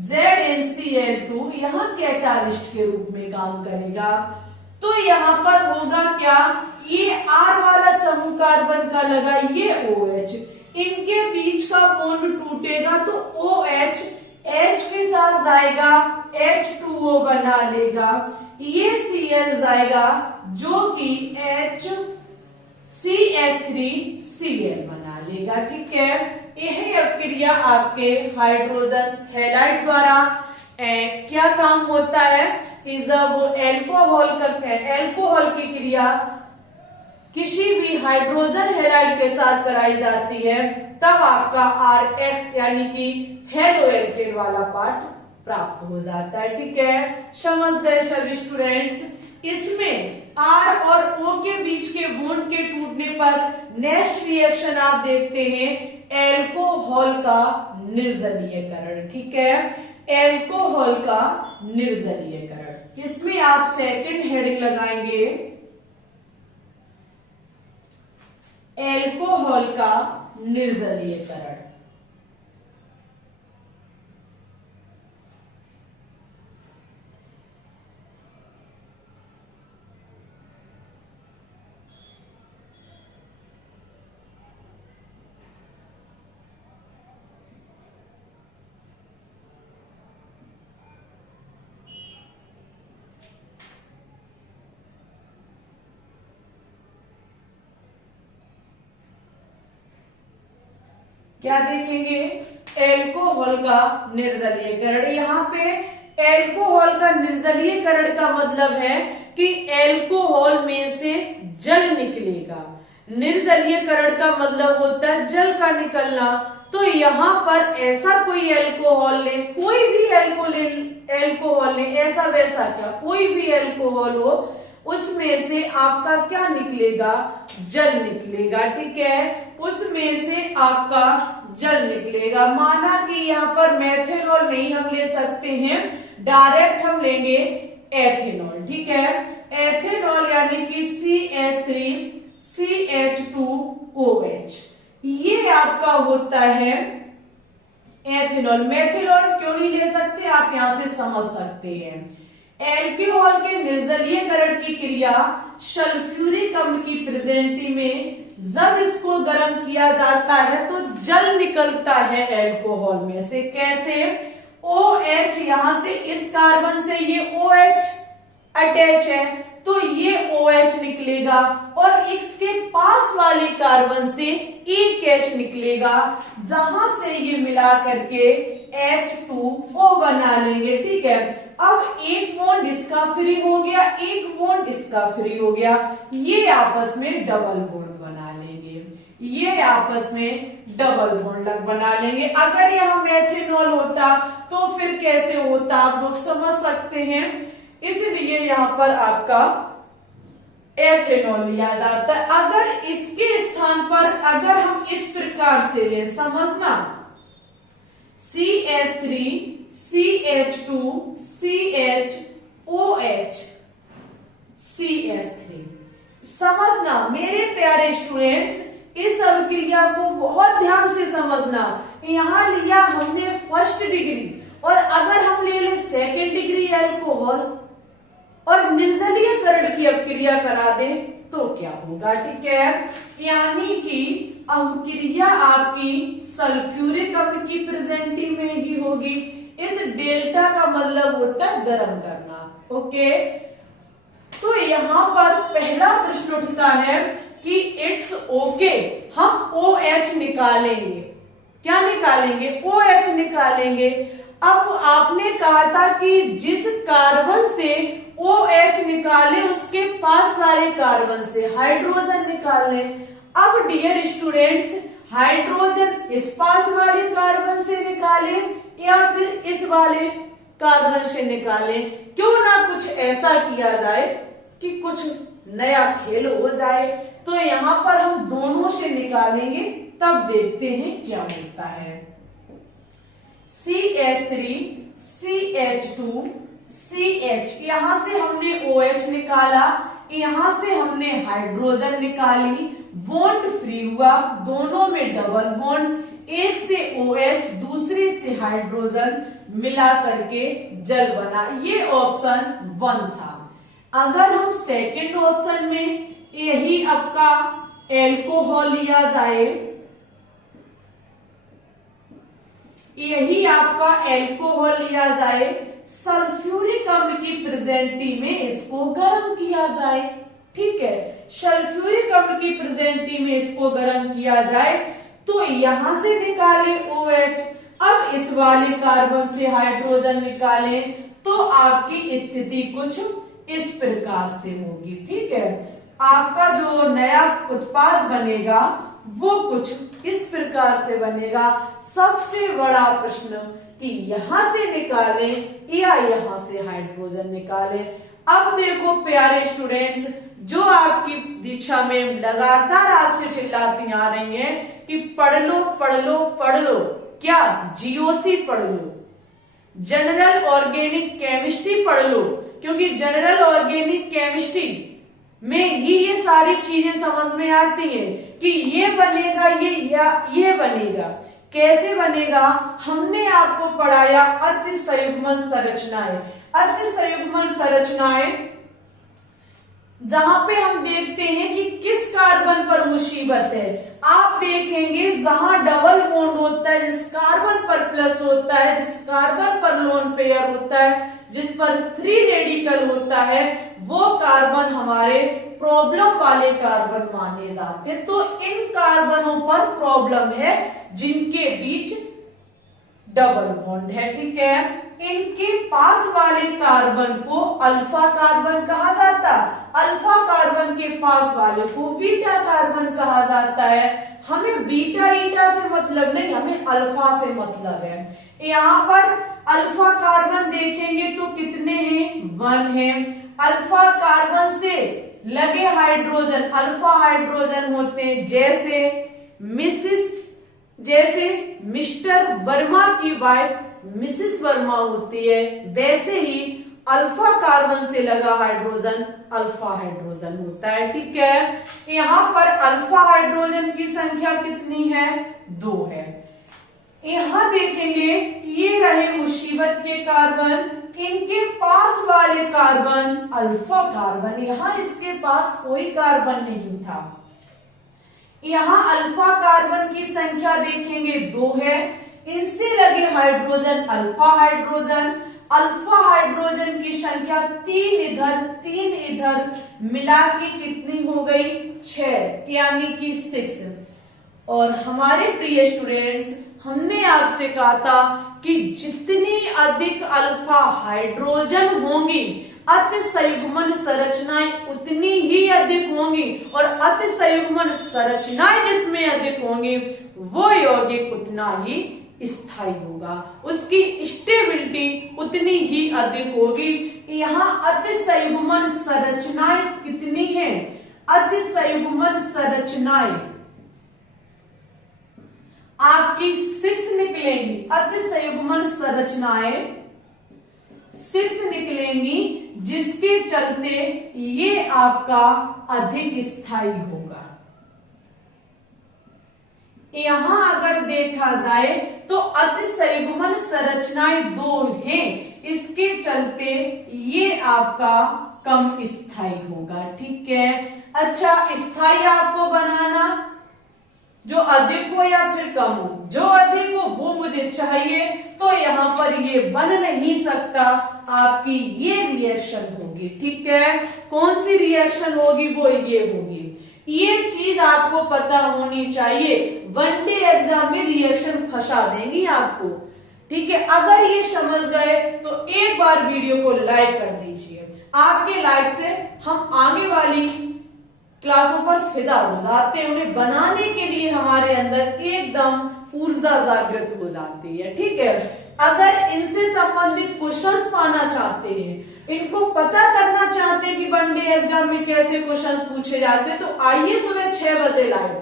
ZnCl2 यहाँ कैटालिस्ट के रूप में काम करेगा। तो यहाँ पर होगा क्या? ये R वाला समूह कार्बन का लगा, ये OH, इनके बीच का बॉन्ड टूटेगा तो OH H के साथ जाएगा, H2O बना लेगा, ये Cl जाएगा जो कि HCH3Cl बना लेगा। ठीक है, यह अभिक्रिया आपके हाइड्रोजन हैलाइड द्वारा क्या काम होता है कि जब एल्कोहल की क्रिया किसी भी हाइड्रोजन हैलाइड के साथ कराई जाती है तब आपका RH यानी कि हेलो एल्केन वाला पार्ट प्राप्त हो जाता है। ठीक है, समझ गए सभी स्टूडेंट्स? इसमें R और O के बीच के बॉन्ड के टूटने पर नेक्स्ट रिएक्शन आप देखते हैं एल्कोहल का निर्जलीयकरण। ठीक है, एल्कोहल का निर्जलीयकरण। इसमें आप सेकंड हेडिंग लगाएंगे एल्कोहल का निर्जलीयकरण। क्या देखेंगे, एल्कोहल का निर्जलीयकरण। यहाँ पे एल्कोहल का निर्जलीयकरण का मतलब है कि एल्कोहल में से जल निकलेगा। निर्जलीयकरण का मतलब होता है जल का निकलना। तो यहाँ पर ऐसा कोई एल्कोहल ले, कोई भी एल्कोहल ले, ऐसा वैसा क्या, कोई भी एल्कोहल हो, उसमें से आपका क्या निकलेगा, जल निकलेगा। ठीक है, उसमें से आपका जल निकलेगा। माना कि यहाँ पर मेथेनॉल नहीं हम ले सकते हैं, डायरेक्ट हम लेंगे एथेनॉल। ठीक है, एथेनॉल यानी कि CH3CH2OH, ये आपका होता है एथेनॉल। मेथेनॉल क्यों नहीं ले सकते, आप यहां से समझ सकते हैं। एल्कोहल के निर्जलीयकरण की क्रिया सल्फ्यूरिक अम्ल की प्रेजेंटी में जब इसको गर्म किया जाता है तो जल निकलता है एल्कोहल में से। कैसे, OH, यहां से इस कार्बन से ये OH अटैच है तो ये OH निकलेगा और इसके पास वाले कार्बन से एक H निकलेगा, जहां से ये मिला करके H2O बना लेंगे। ठीक है, अब एक बॉन्ड इसका फ्री हो गया, एक बॉन्ड इसका फ्री हो गया, ये आपस में डबल बॉन्ड बना लेंगे, ये आपस में डबल बॉन्ड बना लेंगे। अगर यहाँ मेथेनॉल होता तो फिर कैसे होता, आप लोग समझ सकते हैं, इसलिए यहाँ पर आपका एथेनॉल लिया जाता है। अगर इसके स्थान पर अगर हम इस प्रकार से ले, समझना, CH3 CH2 CHOH CH3, समझना मेरे प्यारे स्टूडेंट्स, इस अभिक्रिया को बहुत ध्यान से समझना। यहां लिया हमने फर्स्ट डिग्री, और अगर हम ले ले सेकेंड डिग्री एल्कोहल और निर्जलीयकरण की अभिक्रिया करा दे तो क्या होगा। ठीक है, यानी कि अभिक्रिया आपकी सल्फ्यूरिक अम्ल की प्रेजेंटी में ही होगी। इस डेल्टा का मतलब होता है गर्म करना। ओके, तो यहाँ पर पहला प्रश्न उठता है कि इट्स ओके, हम OH निकालेंगे। क्या निकालेंगे, OH निकालेंगे। अब आपने कहा था कि जिस कार्बन से OH निकाले उसके पास वाले कार्बन से हाइड्रोजन निकालने। अब डियर स्टूडेंट्स, हाइड्रोजन इस पास वाले कार्बन से निकाले या फिर इस वाले कार्बन से निकाले। क्यों ना कुछ ऐसा किया जाए कि कुछ नया खेल हो जाए। तो यहाँ पर हम दोनों से निकालेंगे, तब देखते हैं क्या होता है। CH3 CH2 CH, यहां से हमने OH निकाला, यहां से हमने हाइड्रोजन निकाली, बॉन्ड फ्री हुआ, दोनों में डबल बॉन्ड, एक से OH दूसरे से हाइड्रोजन मिला करके जल बना। ये ऑप्शन 1 था। अगर हम सेकंड ऑप्शन में यही आपका एल्कोहल लिया जाए, यही आपका एल्कोहल लिया जाए, सल्फ्यूरिक अम्ल की प्रेजेंटी में इसको गर्म किया जाए। ठीक है, सल्फ्यूरिक अम्ल की प्रेजेंटी में इसको गर्म किया जाए तो यहां से निकाले OH, अब इस वाले कार्बन से हाइड्रोजन निकाले तो आपकी स्थिति कुछ इस प्रकार से होगी। ठीक है, आपका जो नया उत्पाद बनेगा वो कुछ इस प्रकार से बनेगा। सबसे बड़ा प्रश्न कि यहां से निकाले या यहां से हाइड्रोजन निकाले। अब देखो प्यारे स्टूडेंट्स, जो आपकी दीक्षा में लगातार आपसे चिल्लाती आ रही हैं कि पढ़ लो पढ़ लो पढ़ लो, क्या GOC पढ़ लो, जनरल ऑर्गेनिक केमिस्ट्री पढ़ लो, क्योंकि जनरल ऑर्गेनिक केमिस्ट्री में ही ये सारी चीजें समझ में आती हैं कि ये बनेगा ये बनेगा। कैसे बनेगा, हमने आपको पढ़ाया अति संयुग्मन संरचनाएं। अति संयुग्मन संरचनाएं जहां पे हम देखते हैं कि किस कार्बन पर मुसीबत है। आप देखेंगे जहां डबल बॉन्ड होता है, जिस कार्बन पर प्लस होता है, जिस कार्बन पर लोन पेयर होता है, जिस पर फ्री रेडिकल होता है, वो कार्बन हमारे प्रॉब्लम वाले कार्बन माने जाते हैं। तो इन कार्बनों पर प्रॉब्लम है जिनके बीच डबल बॉन्ड है, ठीक है। इनके पास वाले कार्बन को अल्फा कार्बन कहा जाता है, अल्फा कार्बन के पास वाले को बीटा कार्बन कहा जाता है। हमें बीटा ईटा से मतलब नहीं, हमें अल्फा से मतलब है। यहाँ पर अल्फा कार्बन देखेंगे तो कितने हैं, 1 है। अल्फा कार्बन से लगे हाइड्रोजन अल्फा हाइड्रोजन होते हैं, जैसे मिस्टर वर्मा की वाइफ मिसिस वर्मा होती है, वैसे ही अल्फा कार्बन से लगा हाइड्रोजन अल्फा हाइड्रोजन होता है, ठीक है। यहाँ पर अल्फा हाइड्रोजन की संख्या कितनी है, 2 है। यहाँ देखेंगे ये रहे मुसीबत के कार्बन, इनके पास वाले कार्बन अल्फा कार्बन, यहाँ इसके पास कोई कार्बन नहीं था। यहाँ अल्फा कार्बन की संख्या देखेंगे 2 है, इनसे लगे hydrogen alpha hydrogen, alpha hydrogen की संख्या 3 इधर 3 इधर मिला के कितनी हो गई, 6, यानी कि 6। और हमारे प्रिय स्टूडेंट्स, हमने आपसे कहा था कि जितनी अधिक अल्फा हाइड्रोजन होंगी अतिसंयुग्मन संरचनाएं उतनी ही अधिक होंगी, और अतिसंयुग्मन संरचनाएं जिसमें अधिक होंगी वो यौगिक उतना ही स्थायी होगा, उसकी स्टेबिलिटी उतनी ही अधिक होगी। यहाँ अतिसंयुग्मन संरचनाएं कितनी है, अतिसंयुग्मन संरचनाएं आपकी 6 निकलेंगी, अतिसंयुग्मन संरचनाएं 6 निकलेंगी, जिसके चलते ये आपका अधिक स्थायी होगा। यहां अगर देखा जाए तो अतिसंयुग्मन संरचनाएं 2 हैं, इसके चलते ये आपका कम स्थायी होगा, ठीक है। अच्छा, स्थायी आपको बनाना जो अधिक हो या फिर कम हो, जो अधिक हो वो मुझे चाहिए, तो यहाँ पर ये बन नहीं सकता, आपकी ये रिएक्शन होगी, ठीक है। कौन सी रिएक्शन होगी, वो ये होगी। ये चीज आपको पता होनी चाहिए, वनडे एग्जाम में रिएक्शन फंसा देंगी आपको, ठीक है। अगर ये समझ गए तो एक बार वीडियो को लाइक कर दीजिए, आपके लाइक से हम आगे वाली क्लासों पर फिदा हो जाते हैं, उन्हें बनाने के लिए हमारे अंदर एकदम ऊर्जा जागृत हो जाती है, ठीक है। अगर इनसे संबंधित क्वेश्चंस पाना चाहते हैं, इनको पता करना चाहते हैं कि वनडे एग्जाम में कैसे क्वेश्चंस पूछे जाते हैं, तो आइए सुबह 6 बजे लाइव,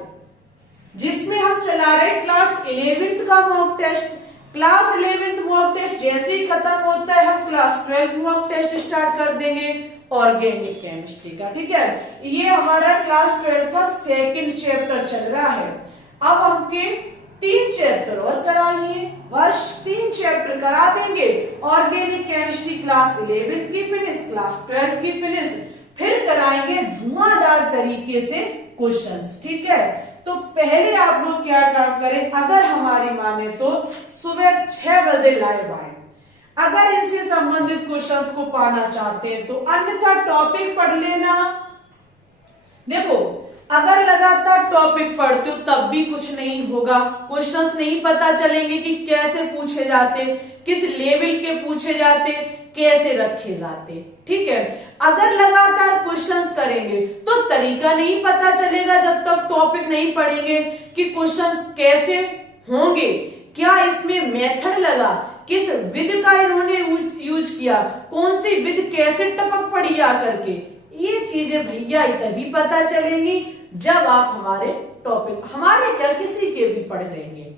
जिसमें हम चला रहे क्लास 11th का mock test. Class 11th mock test जैसे ही खत्म होता है, हम class 12th mock test start कर देंगे ऑर्गेनिक केमिस्ट्री का, ठीक है। ये हमारा क्लास 12 का 2nd चैप्टर चल रहा है। अब हमके 3 चैप्टर और कराइए, बस 3 चैप्टर करा देंगे। ऑर्गेनिक केमिस्ट्री क्लास 11th की फिनिश, क्लास 12th की फिनिश, फिर कराएंगे धुआंधार तरीके से क्वेश्चंस, ठीक है। तो पहले आप लोग क्या काम करें, अगर हमारी माने तो सुबह 6 बजे लाइव आए। अगर इनसे संबंधित क्वेश्चंस को पाना चाहते हैं तो अन्यथा टॉपिक पढ़ लेना। देखो, अगर लगातार टॉपिक पढ़ते हो तब भी कुछ नहीं होगा, क्वेश्चंस नहीं पता चलेंगे कि कैसे पूछे जाते, किस लेवल के पूछे जाते, कैसे रखे जाते, ठीक है। अगर लगातार क्वेश्चंस करेंगे तो तरीका नहीं पता चलेगा जब तक टॉपिक नहीं पढ़ेंगे कि क्वेश्चंस कैसे होंगे, क्या इसमें मेथड लगा, किस विधि का इन्होंने यूज किया, कौन सी विधि कैसे टपक पड़ी आकर के, ये चीजें भैया तभी पता चलेंगी जब आप हमारे टॉपिक, हमारे क्या किसी के भी पढ़ लेंगे।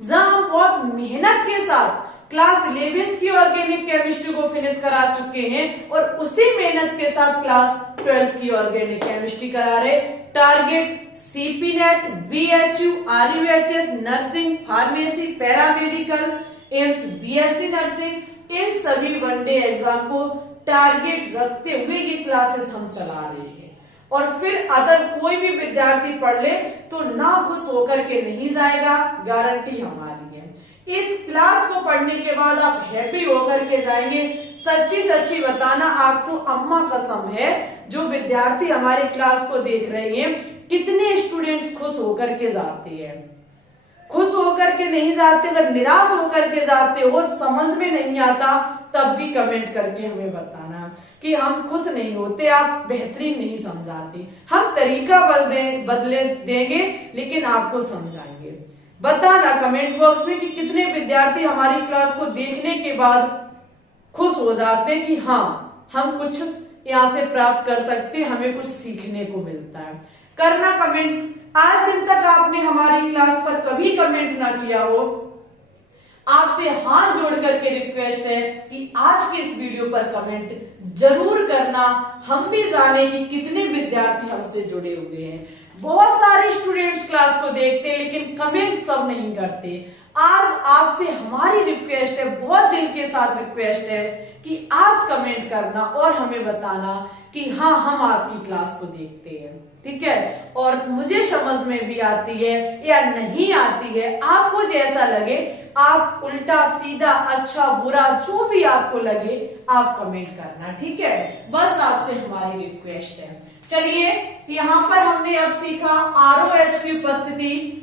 जहां हम बहुत मेहनत के साथ क्लास 11th की ऑर्गेनिक केमिस्ट्री को फिनिश करा चुके हैं और उसी मेहनत के साथ क्लास 12th की ऑर्गेनिक केमिस्ट्री करा रहे। Target CP-NET, VHU, RUHS, nursing, pharmacy, paramedical, AIIMS, BSc nursing, इन सभी वनडे एग्जाम को टारगेट रखते हुए ये क्लासेस हम चला रहे हैं। और फिर अगर कोई भी विद्यार्थी पढ़ ले तो ना खुश होकर के नहीं जाएगा, गारंटी हमारी है। इस क्लास को पढ़ने के बाद आप हैप्पी होकर के जाएंगे। सच्ची सच्ची बताना, आपको अम्मा कसम है, जो विद्यार्थी हमारे क्लास को देख रहे हैं, कितने स्टूडेंट्स खुश होकर के जाते हैं। खुश होकर के नहीं जाते, अगर निराश होकर के जाते हो, समझ में नहीं आता, तब भी कमेंट करके हमें बताना कि हम खुश नहीं होते, आप बेहतरीन नहीं समझाते। हम तरीका बदले देंगे लेकिन आपको समझाएंगे। बताना कमेंट बॉक्स में कि कितने विद्यार्थी हमारी क्लास को देखने के बाद खुश हो जाते हैं कि हाँ, हम कुछ यहाँ से प्राप्त कर सकते, हमें कुछ सीखने को मिलता है। करना कमेंट। आज दिन तक आपने हमारी क्लास पर कभी कमेंट ना किया हो, आपसे हाथ जोड़ करके रिक्वेस्ट है कि आज के इस वीडियो पर कमेंट जरूर करना, हम भी जाने कि कितने विद्यार्थी हमसे जुड़े हुए हैं। बहुत सारे स्टूडेंट्स क्लास को देखते हैं लेकिन कमेंट सब नहीं करते। आज आपसे हमारी रिक्वेस्ट है, बहुत दिल के साथ रिक्वेस्ट है कि आज कमेंट करना और हमें बताना कि हाँ, हम आपकी क्लास को देखते हैं, ठीक है। और मुझे समझ में भी आती है या नहीं आती है, आपको जैसा लगे, आप उल्टा सीधा अच्छा बुरा जो भी आपको लगे आप कमेंट करना, ठीक है। बस आपसे हमारी रिक्वेस्ट है। चलिए, यहाँ पर हमने अब सीखा ROH की उपस्थिति,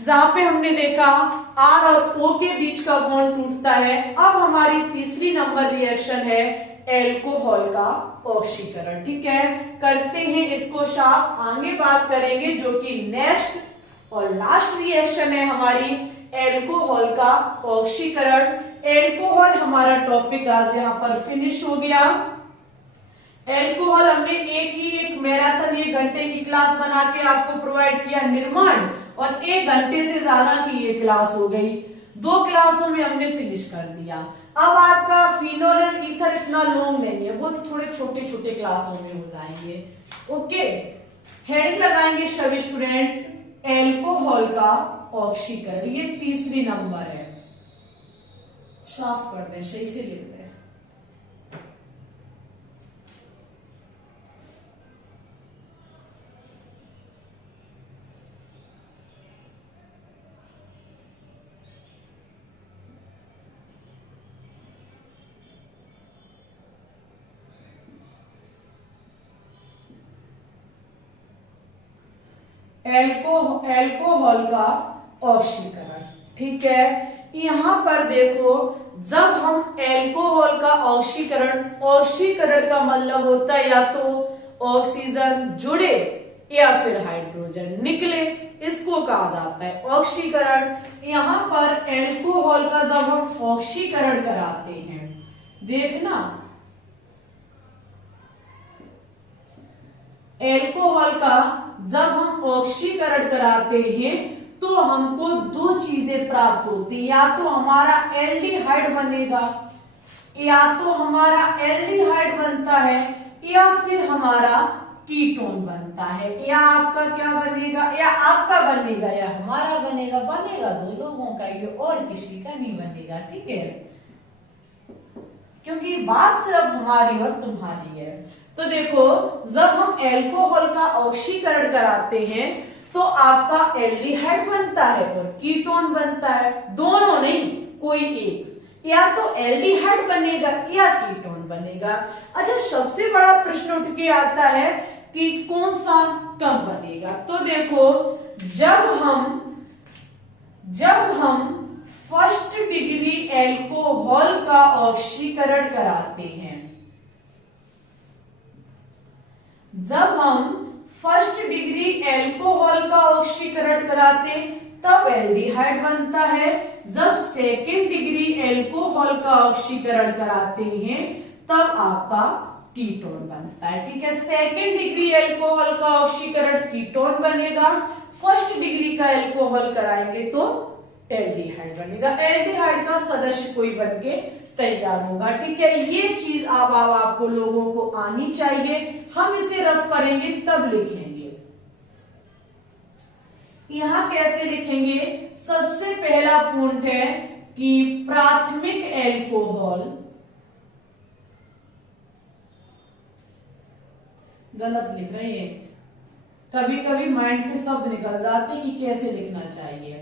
जहां पे हमने देखा R और O के बीच का बॉन्ड टूटता है। अब हमारी तीसरी नंबर रिएक्शन है एल्कोहल का ऑक्सीकरण, ठीक है। करते हैं इसको साफ, आगे बात करेंगे, जो कि नेक्स्ट और लास्ट रिएक्शन है हमारी एल्कोहल का ऑक्सीकरण। एल्कोहल हमारा टॉपिक आज यहाँ पर फिनिश हो गया। एल्कोहल हमने एक मैराथन 1 घंटे की क्लास बना के आपको प्रोवाइड किया, निर्माण, और 1 घंटे से ज्यादा की ये क्लास हो गई। 2 क्लासों में हमने फिनिश कर दिया। अब आपका फिनोल और ईथर इतना लॉन्ग नहीं है, वो थोड़े छोटे छोटे क्लासों में हो जाएंगे, ओके। हेडिंग लगाएंगे सभी स्टूडेंट्स, एल्कोहल का ऑक्सीकरण, ये तीसरी नंबर है। साफ कर दें, सही से लिख दें। एल्कोहल का ऑक्सीकरण, ठीक है। यहाँ पर देखो, जब हम एल्कोहल का ऑक्सीकरण का मतलब होता है या तो ऑक्सीजन जुड़े या फिर हाइड्रोजन निकले, इसको कहा जाता है ऑक्सीकरण। यहाँ पर एल्कोहल का जब हम ऑक्सीकरण कराते हैं, देखना, एल्कोहल का जब हम ऑक्सीकरण कराते हैं तो हमको 2 चीजें प्राप्त होती है, या तो हमारा एल्डिहाइड बनेगा, या तो हमारा एल्डिहाइड बनता है, या फिर हमारा कीटोन बनता है। या आपका क्या बनेगा, या आपका बनेगा या हमारा बनेगा, बनेगा 2 लोगों का, ये और किसी का नहीं बनेगा, ठीक है, क्योंकि बात सिर्फ हमारी और तुम्हारी है। तो देखो, जब हम एल्कोहल का ऑक्सीकरण कराते हैं तो आपका एल्डिहाइड बनता है और कीटोन बनता है, दोनों नहीं, कोई एक, या तो एल्डिहाइड बनेगा या कीटोन बनेगा। अच्छा, सबसे बड़ा प्रश्न उठ के आता है कि कौन सा कब बनेगा। तो देखो, जब हम फर्स्ट डिग्री एल्कोहल का ऑक्सीकरण कराते हैं, जब हम फर्स्ट डिग्री एल्कोहल का ऑक्सीकरण कराते तब एल्डिहाइड बनता है। जब सेकेंड डिग्री एल्कोहल का ऑक्सीकरण कराते हैं तब आपका कीटोन बनता है, ठीक है। सेकेंड डिग्री एल्कोहल का ऑक्सीकरण कीटोन बनेगा, फर्स्ट डिग्री का एल्कोहल कराएंगे तो एल्डिहाइड बनेगा। एल्डिहाइड का सदस्य कोई बनके तैयार होगा, ठीक है। ये चीज अब आपको लोगों को आनी चाहिए। हम इसे रफ करेंगे तब लिखेंगे। यहां कैसे लिखेंगे, सबसे पहला पॉइंट है कि प्राथमिक एल्कोहल गलत लिख रही है, कभी कभी माइंड से शब्द निकल जाते कि कैसे लिखना चाहिए।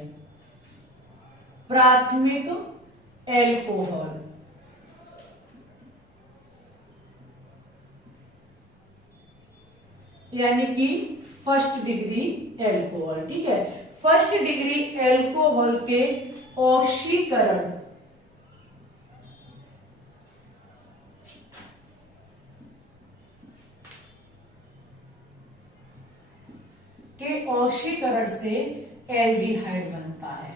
प्राथमिक एल्कोहल, यानी कि फर्स्ट डिग्री एल्कोहल। ठीक है, फर्स्ट डिग्री एल्कोहल के ऑक्सीकरण से एल्डिहाइड बनता है।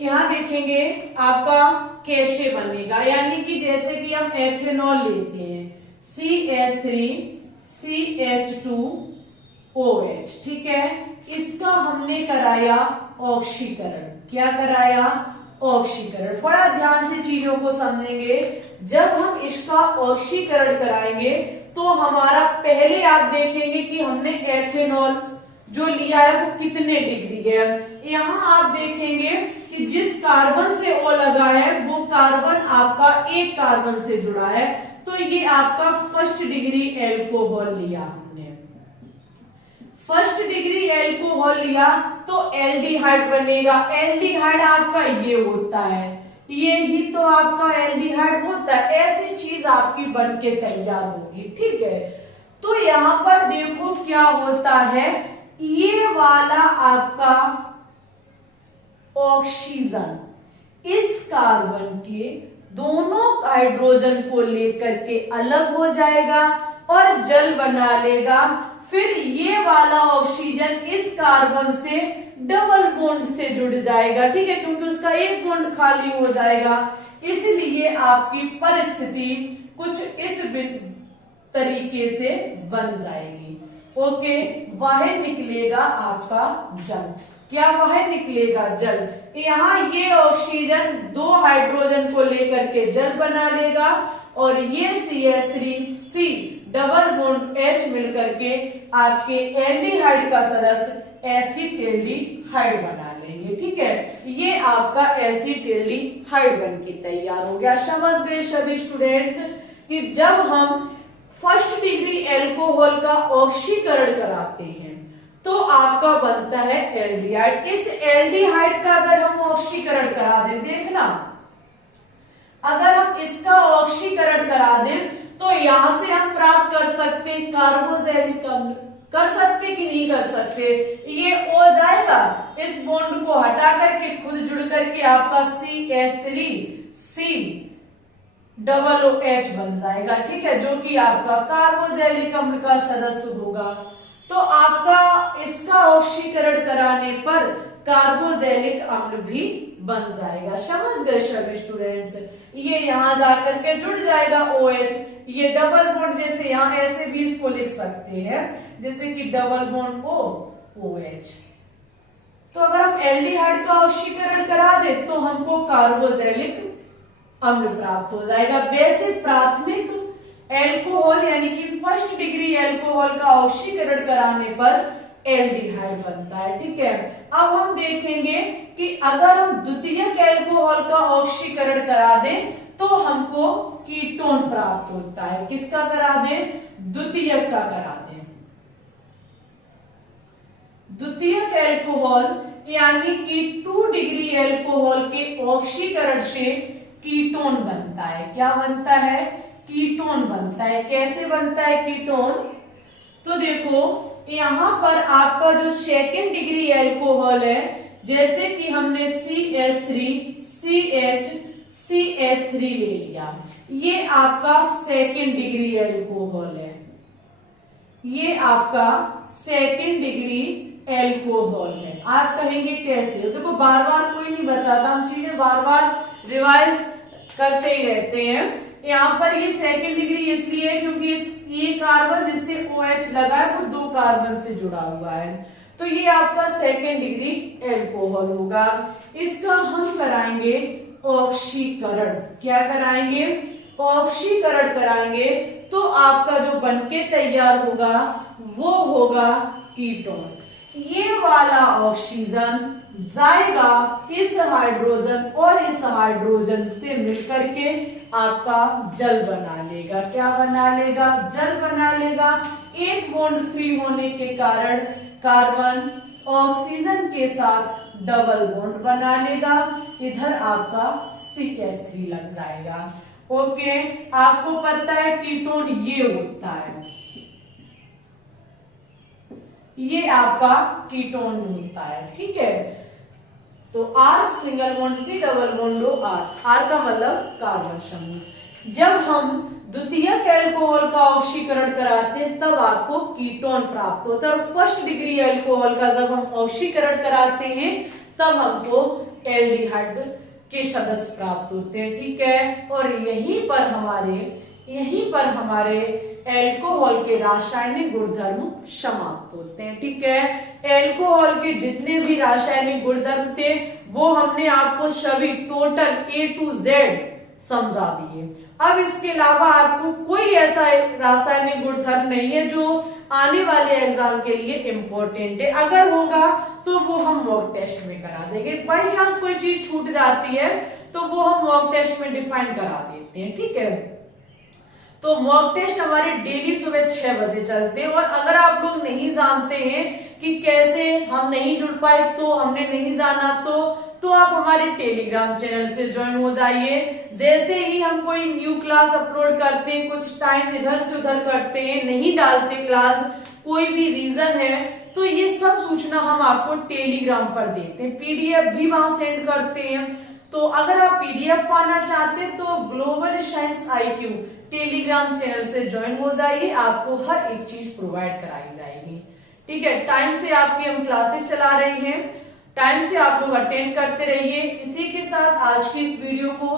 यहां देखेंगे आपका कैसे बनेगा, यानी कि जैसे कि हम एथेनॉल लेते हैं CH3CH2OH, ठीक है, इसका हमने कराया ऑक्सीकरण। क्या कराया? ऑक्सीकरण। बड़ा ध्यान से चीजों को समझेंगे। जब हम इसका ऑक्सीकरण कराएंगे तो हमारा पहले आप देखेंगे कि हमने एथेनॉल जो लिया है वो कितने डिग्री है। यहाँ आप देखेंगे कि जिस कार्बन से O लगा है वो कार्बन आपका एक कार्बन से जुड़ा है, तो ये आपका फर्स्ट डिग्री एल्कोहल लिया हमने। फर्स्ट डिग्री एल्कोहल लिया तो एल्डिहाइड बनेगा। एल्डिहाइड आपका ये होता है, ये ही तो आपका एल्डिहाइड होता है। ऐसी चीज आपकी बनके तैयार होगी। ठीक है, तो यहां पर देखो क्या होता है, ये वाला आपका ऑक्सीजन इस कार्बन के दोनों हाइड्रोजन को लेकर के अलग हो जाएगा और जल बना लेगा। फिर ये वाला ऑक्सीजन इस कार्बन से डबल बॉन्ड से जुड़ जाएगा। ठीक है, क्योंकि उसका एक बॉन्ड खाली हो जाएगा, इसलिए आपकी परिस्थिति कुछ इस तरीके से बन जाएगी। ओके, बाहर निकलेगा आपका जल। क्या बाहर निकलेगा? जल। यहाँ ये ऑक्सीजन दो हाइड्रोजन को लेकर के जल बना लेगा और ये CH3C डबल बॉन्ड H मिलकर के आपके एल्डिहाइड का सदस्य एसिटेल्डिहाइड बना लेंगे। ठीक है, ये आपका एसिटेल्डिहाइड बन के तैयार हो गया। समझ गए सभी स्टूडेंट्स कि जब हम फर्स्ट डिग्री एल्कोहल का ऑक्सीकरण कराते हैं तो आपका बनता है एल्डिहाइड। इस एल्डिहाइड का अगर हम ऑक्सीकरण करा दें, देखना, अगर हम इसका ऑक्सीकरण करा दें तो यहां से हम प्राप्त कर सकते हैं कार्बोक्सिलिक अम्ल। कर सकते कि नहीं कर सकते? ये हो जाएगा, इस बॉन्ड को हटा करके खुद जुड़ करके आपका CH3C डबल OH बन जाएगा। ठीक है, जो कि आपका कार्बोक्सिलिक अम्ल का सदस्य होगा। तो आपका इसका ऑक्सीकरण कराने पर कार्बोक्सिलिक अम्ल भी बन जाएगा। समझ गए सभी स्टूडेंट्स? ये यहां जाकर के जुड़ जाएगा OH। ये डबल बॉन्ड, जैसे यहां ऐसे भी इसको लिख सकते हैं, जैसे कि डबल बॉन्ड OH। तो अगर हम एल्डिहाइड का ऑक्सीकरण करा दे तो हमको कार्बोक्सिलिक अम्ल प्राप्त हो जाएगा। वैसे प्राथमिक एल्कोहल यानी कि फर्स्ट डिग्री एल्कोहल का ऑक्सीकरण कराने पर एल्डिहाइड बनता है। ठीक है, अब हम देखेंगे कि अगर हम द्वितीयक एल्कोहल का ऑक्सीकरण करा दें तो हमको कीटोन प्राप्त होता है। किसका करा दें? द्वितीयक का करा दें। द्वितीयक एल्कोहल यानी कि 2 डिग्री एल्कोहल के ऑक्सीकरण से कीटोन बनता है। क्या बनता है? कीटोन बनता है। कैसे बनता है कीटोन? तो देखो, यहां पर आपका जो सेकेंड डिग्री एल्कोहल है, जैसे कि हमने CH3 ले लिया, ये आपका सेकेंड डिग्री एल्कोहल है। ये आपका सेकेंड डिग्री एल्कोहल है। आप कहेंगे कैसे? देखो, बार बार कोई नहीं बताता, हम चीजें बार बार रिवाइज करते ही रहते हैं। यहाँ पर ये सेकेंड डिग्री इसलिए है क्योंकि ये कार्बन जिससे OH लगा है वो 2 कार्बन से जुड़ा हुआ है, तो ये आपका सेकेंड डिग्री एल्कोहल होगा। इसका हम कराएंगे ऑक्सीकरण। क्या कराएंगे? ऑक्सीकरण कराएंगे तो आपका जो बनके तैयार होगा वो होगा कीटोन। ये वाला ऑक्सीजन जाएगा इस हाइड्रोजन और इस हाइड्रोजन से मिलकर के आपका जल बना लेगा। क्या बना लेगा? जल बना लेगा। एक बॉन्ड फ्री होने के कारण कार्बन ऑक्सीजन के साथ डबल बॉन्ड बना लेगा। इधर आपका CH3 लग जाएगा। ओके, आपको पता है कीटोन ये होता है, ये आपका कीटोन होता है। ठीक है, तो R single bond C double bond R का मतलब कार्बन समूह। जब हम द्वितीयक एल्कोहल का ऑक्सीकरण कराते हैं तब आपको कीटोन प्राप्त होता है, और फर्स्ट डिग्री एल्कोहल का जब हम ऑक्सीकरण कराते हैं तब हमको एल्डिहाइड के सदस्य प्राप्त होते हैं। ठीक है, और यहीं पर हमारे एल्कोहल के रासायनिक गुणधर्म समाप्त होते हैं। ठीक है, एल्कोहल के जितने भी रासायनिक गुणधर्म थे वो हमने आपको सभी टोटल A to Z समझा दिए। अब इसके अलावा आपको कोई ऐसा रासायनिक गुणधर्म नहीं है जो आने वाले एग्जाम के लिए इम्पोर्टेंट है। अगर होगा तो वो हम मॉक टेस्ट में करा देंगे। बाई चांस कोई चीज छूट जाती है तो वो हम मॉक टेस्ट में डिफाइन करा देते हैं। ठीक है, तो मॉक टेस्ट हमारे डेली सुबह 6 बजे चलते हैं। और अगर आप लोग नहीं जानते हैं कि कैसे हम नहीं जुड़ पाए, तो हमने नहीं जाना तो आप हमारे टेलीग्राम चैनल से ज्वाइन हो जाइए। जैसे ही हम कोई न्यू क्लास अपलोड करते हैं, कुछ टाइम इधर से उधर करते हैं, नहीं डालते क्लास, कोई भी रीजन है, तो ये सब सूचना हम आपको टेलीग्राम पर देते हैं। PDF भी वहां सेंड करते हैं। तो अगर आप PDF पाना चाहते हैं तो global science IQ Telegram channel से ज्वाइन हो जाइए, आपको हर एक चीज प्रोवाइड कराई जाएगी। ठीक है, टाइम से आपकी हम क्लासेस चला रही हैं, टाइम से आप लोग अटेंड करते रहिए। इसी के साथ आज की इस वीडियो को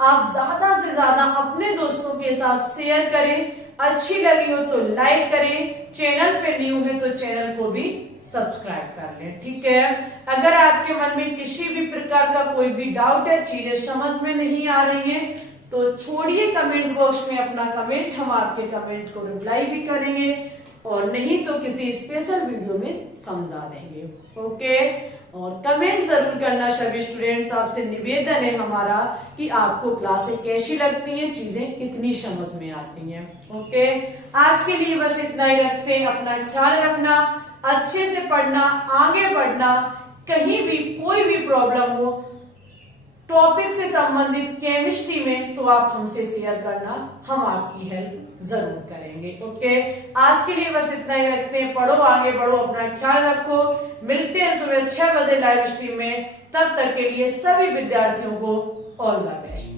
आप ज्यादा से ज्यादा अपने दोस्तों के साथ शेयर करें, अच्छी लगी हो तो लाइक करें, चैनल पे न्यू है तो चैनल को भी सब्सक्राइब कर लें। ठीक है, अगर आपके मन में किसी भी प्रकार का कोई भी डाउट है, चीजें समझ में नहीं आ रही हैं, तो छोड़िए कमेंट बॉक्स में अपना कमेंट, हम आपके कमेंट को रिप्लाई भी करेंगे, और नहीं तो किसी स्पेशल वीडियो में समझा देंगे। ओके, और कमेंट जरूर करना सभी स्टूडेंट्स। आपसे निवेदन है हमारा कि आपको क्लासें कैसी लगती हैं, चीजें कितनी समझ में आती हैं। ओके, आज के लिए बस इतना ही रखते हैं। अपना ख्याल रखना, अच्छे से पढ़ना, आगे बढ़ना। कहीं भी कोई भी प्रॉब्लम हो टॉपिक से संबंधित केमिस्ट्री में तो आप हमसे शेयर करना, हम आपकी हेल्प जरूर करेंगे। ओके, आज के लिए बस इतना ही रखते हैं। पढ़ो, आगे बढ़ो, अपना ख्याल रखो। मिलते हैं सुबह 6 बजे लाइव स्ट्रीम में। तब तक के लिए सभी विद्यार्थियों को ऑल द बेस्ट।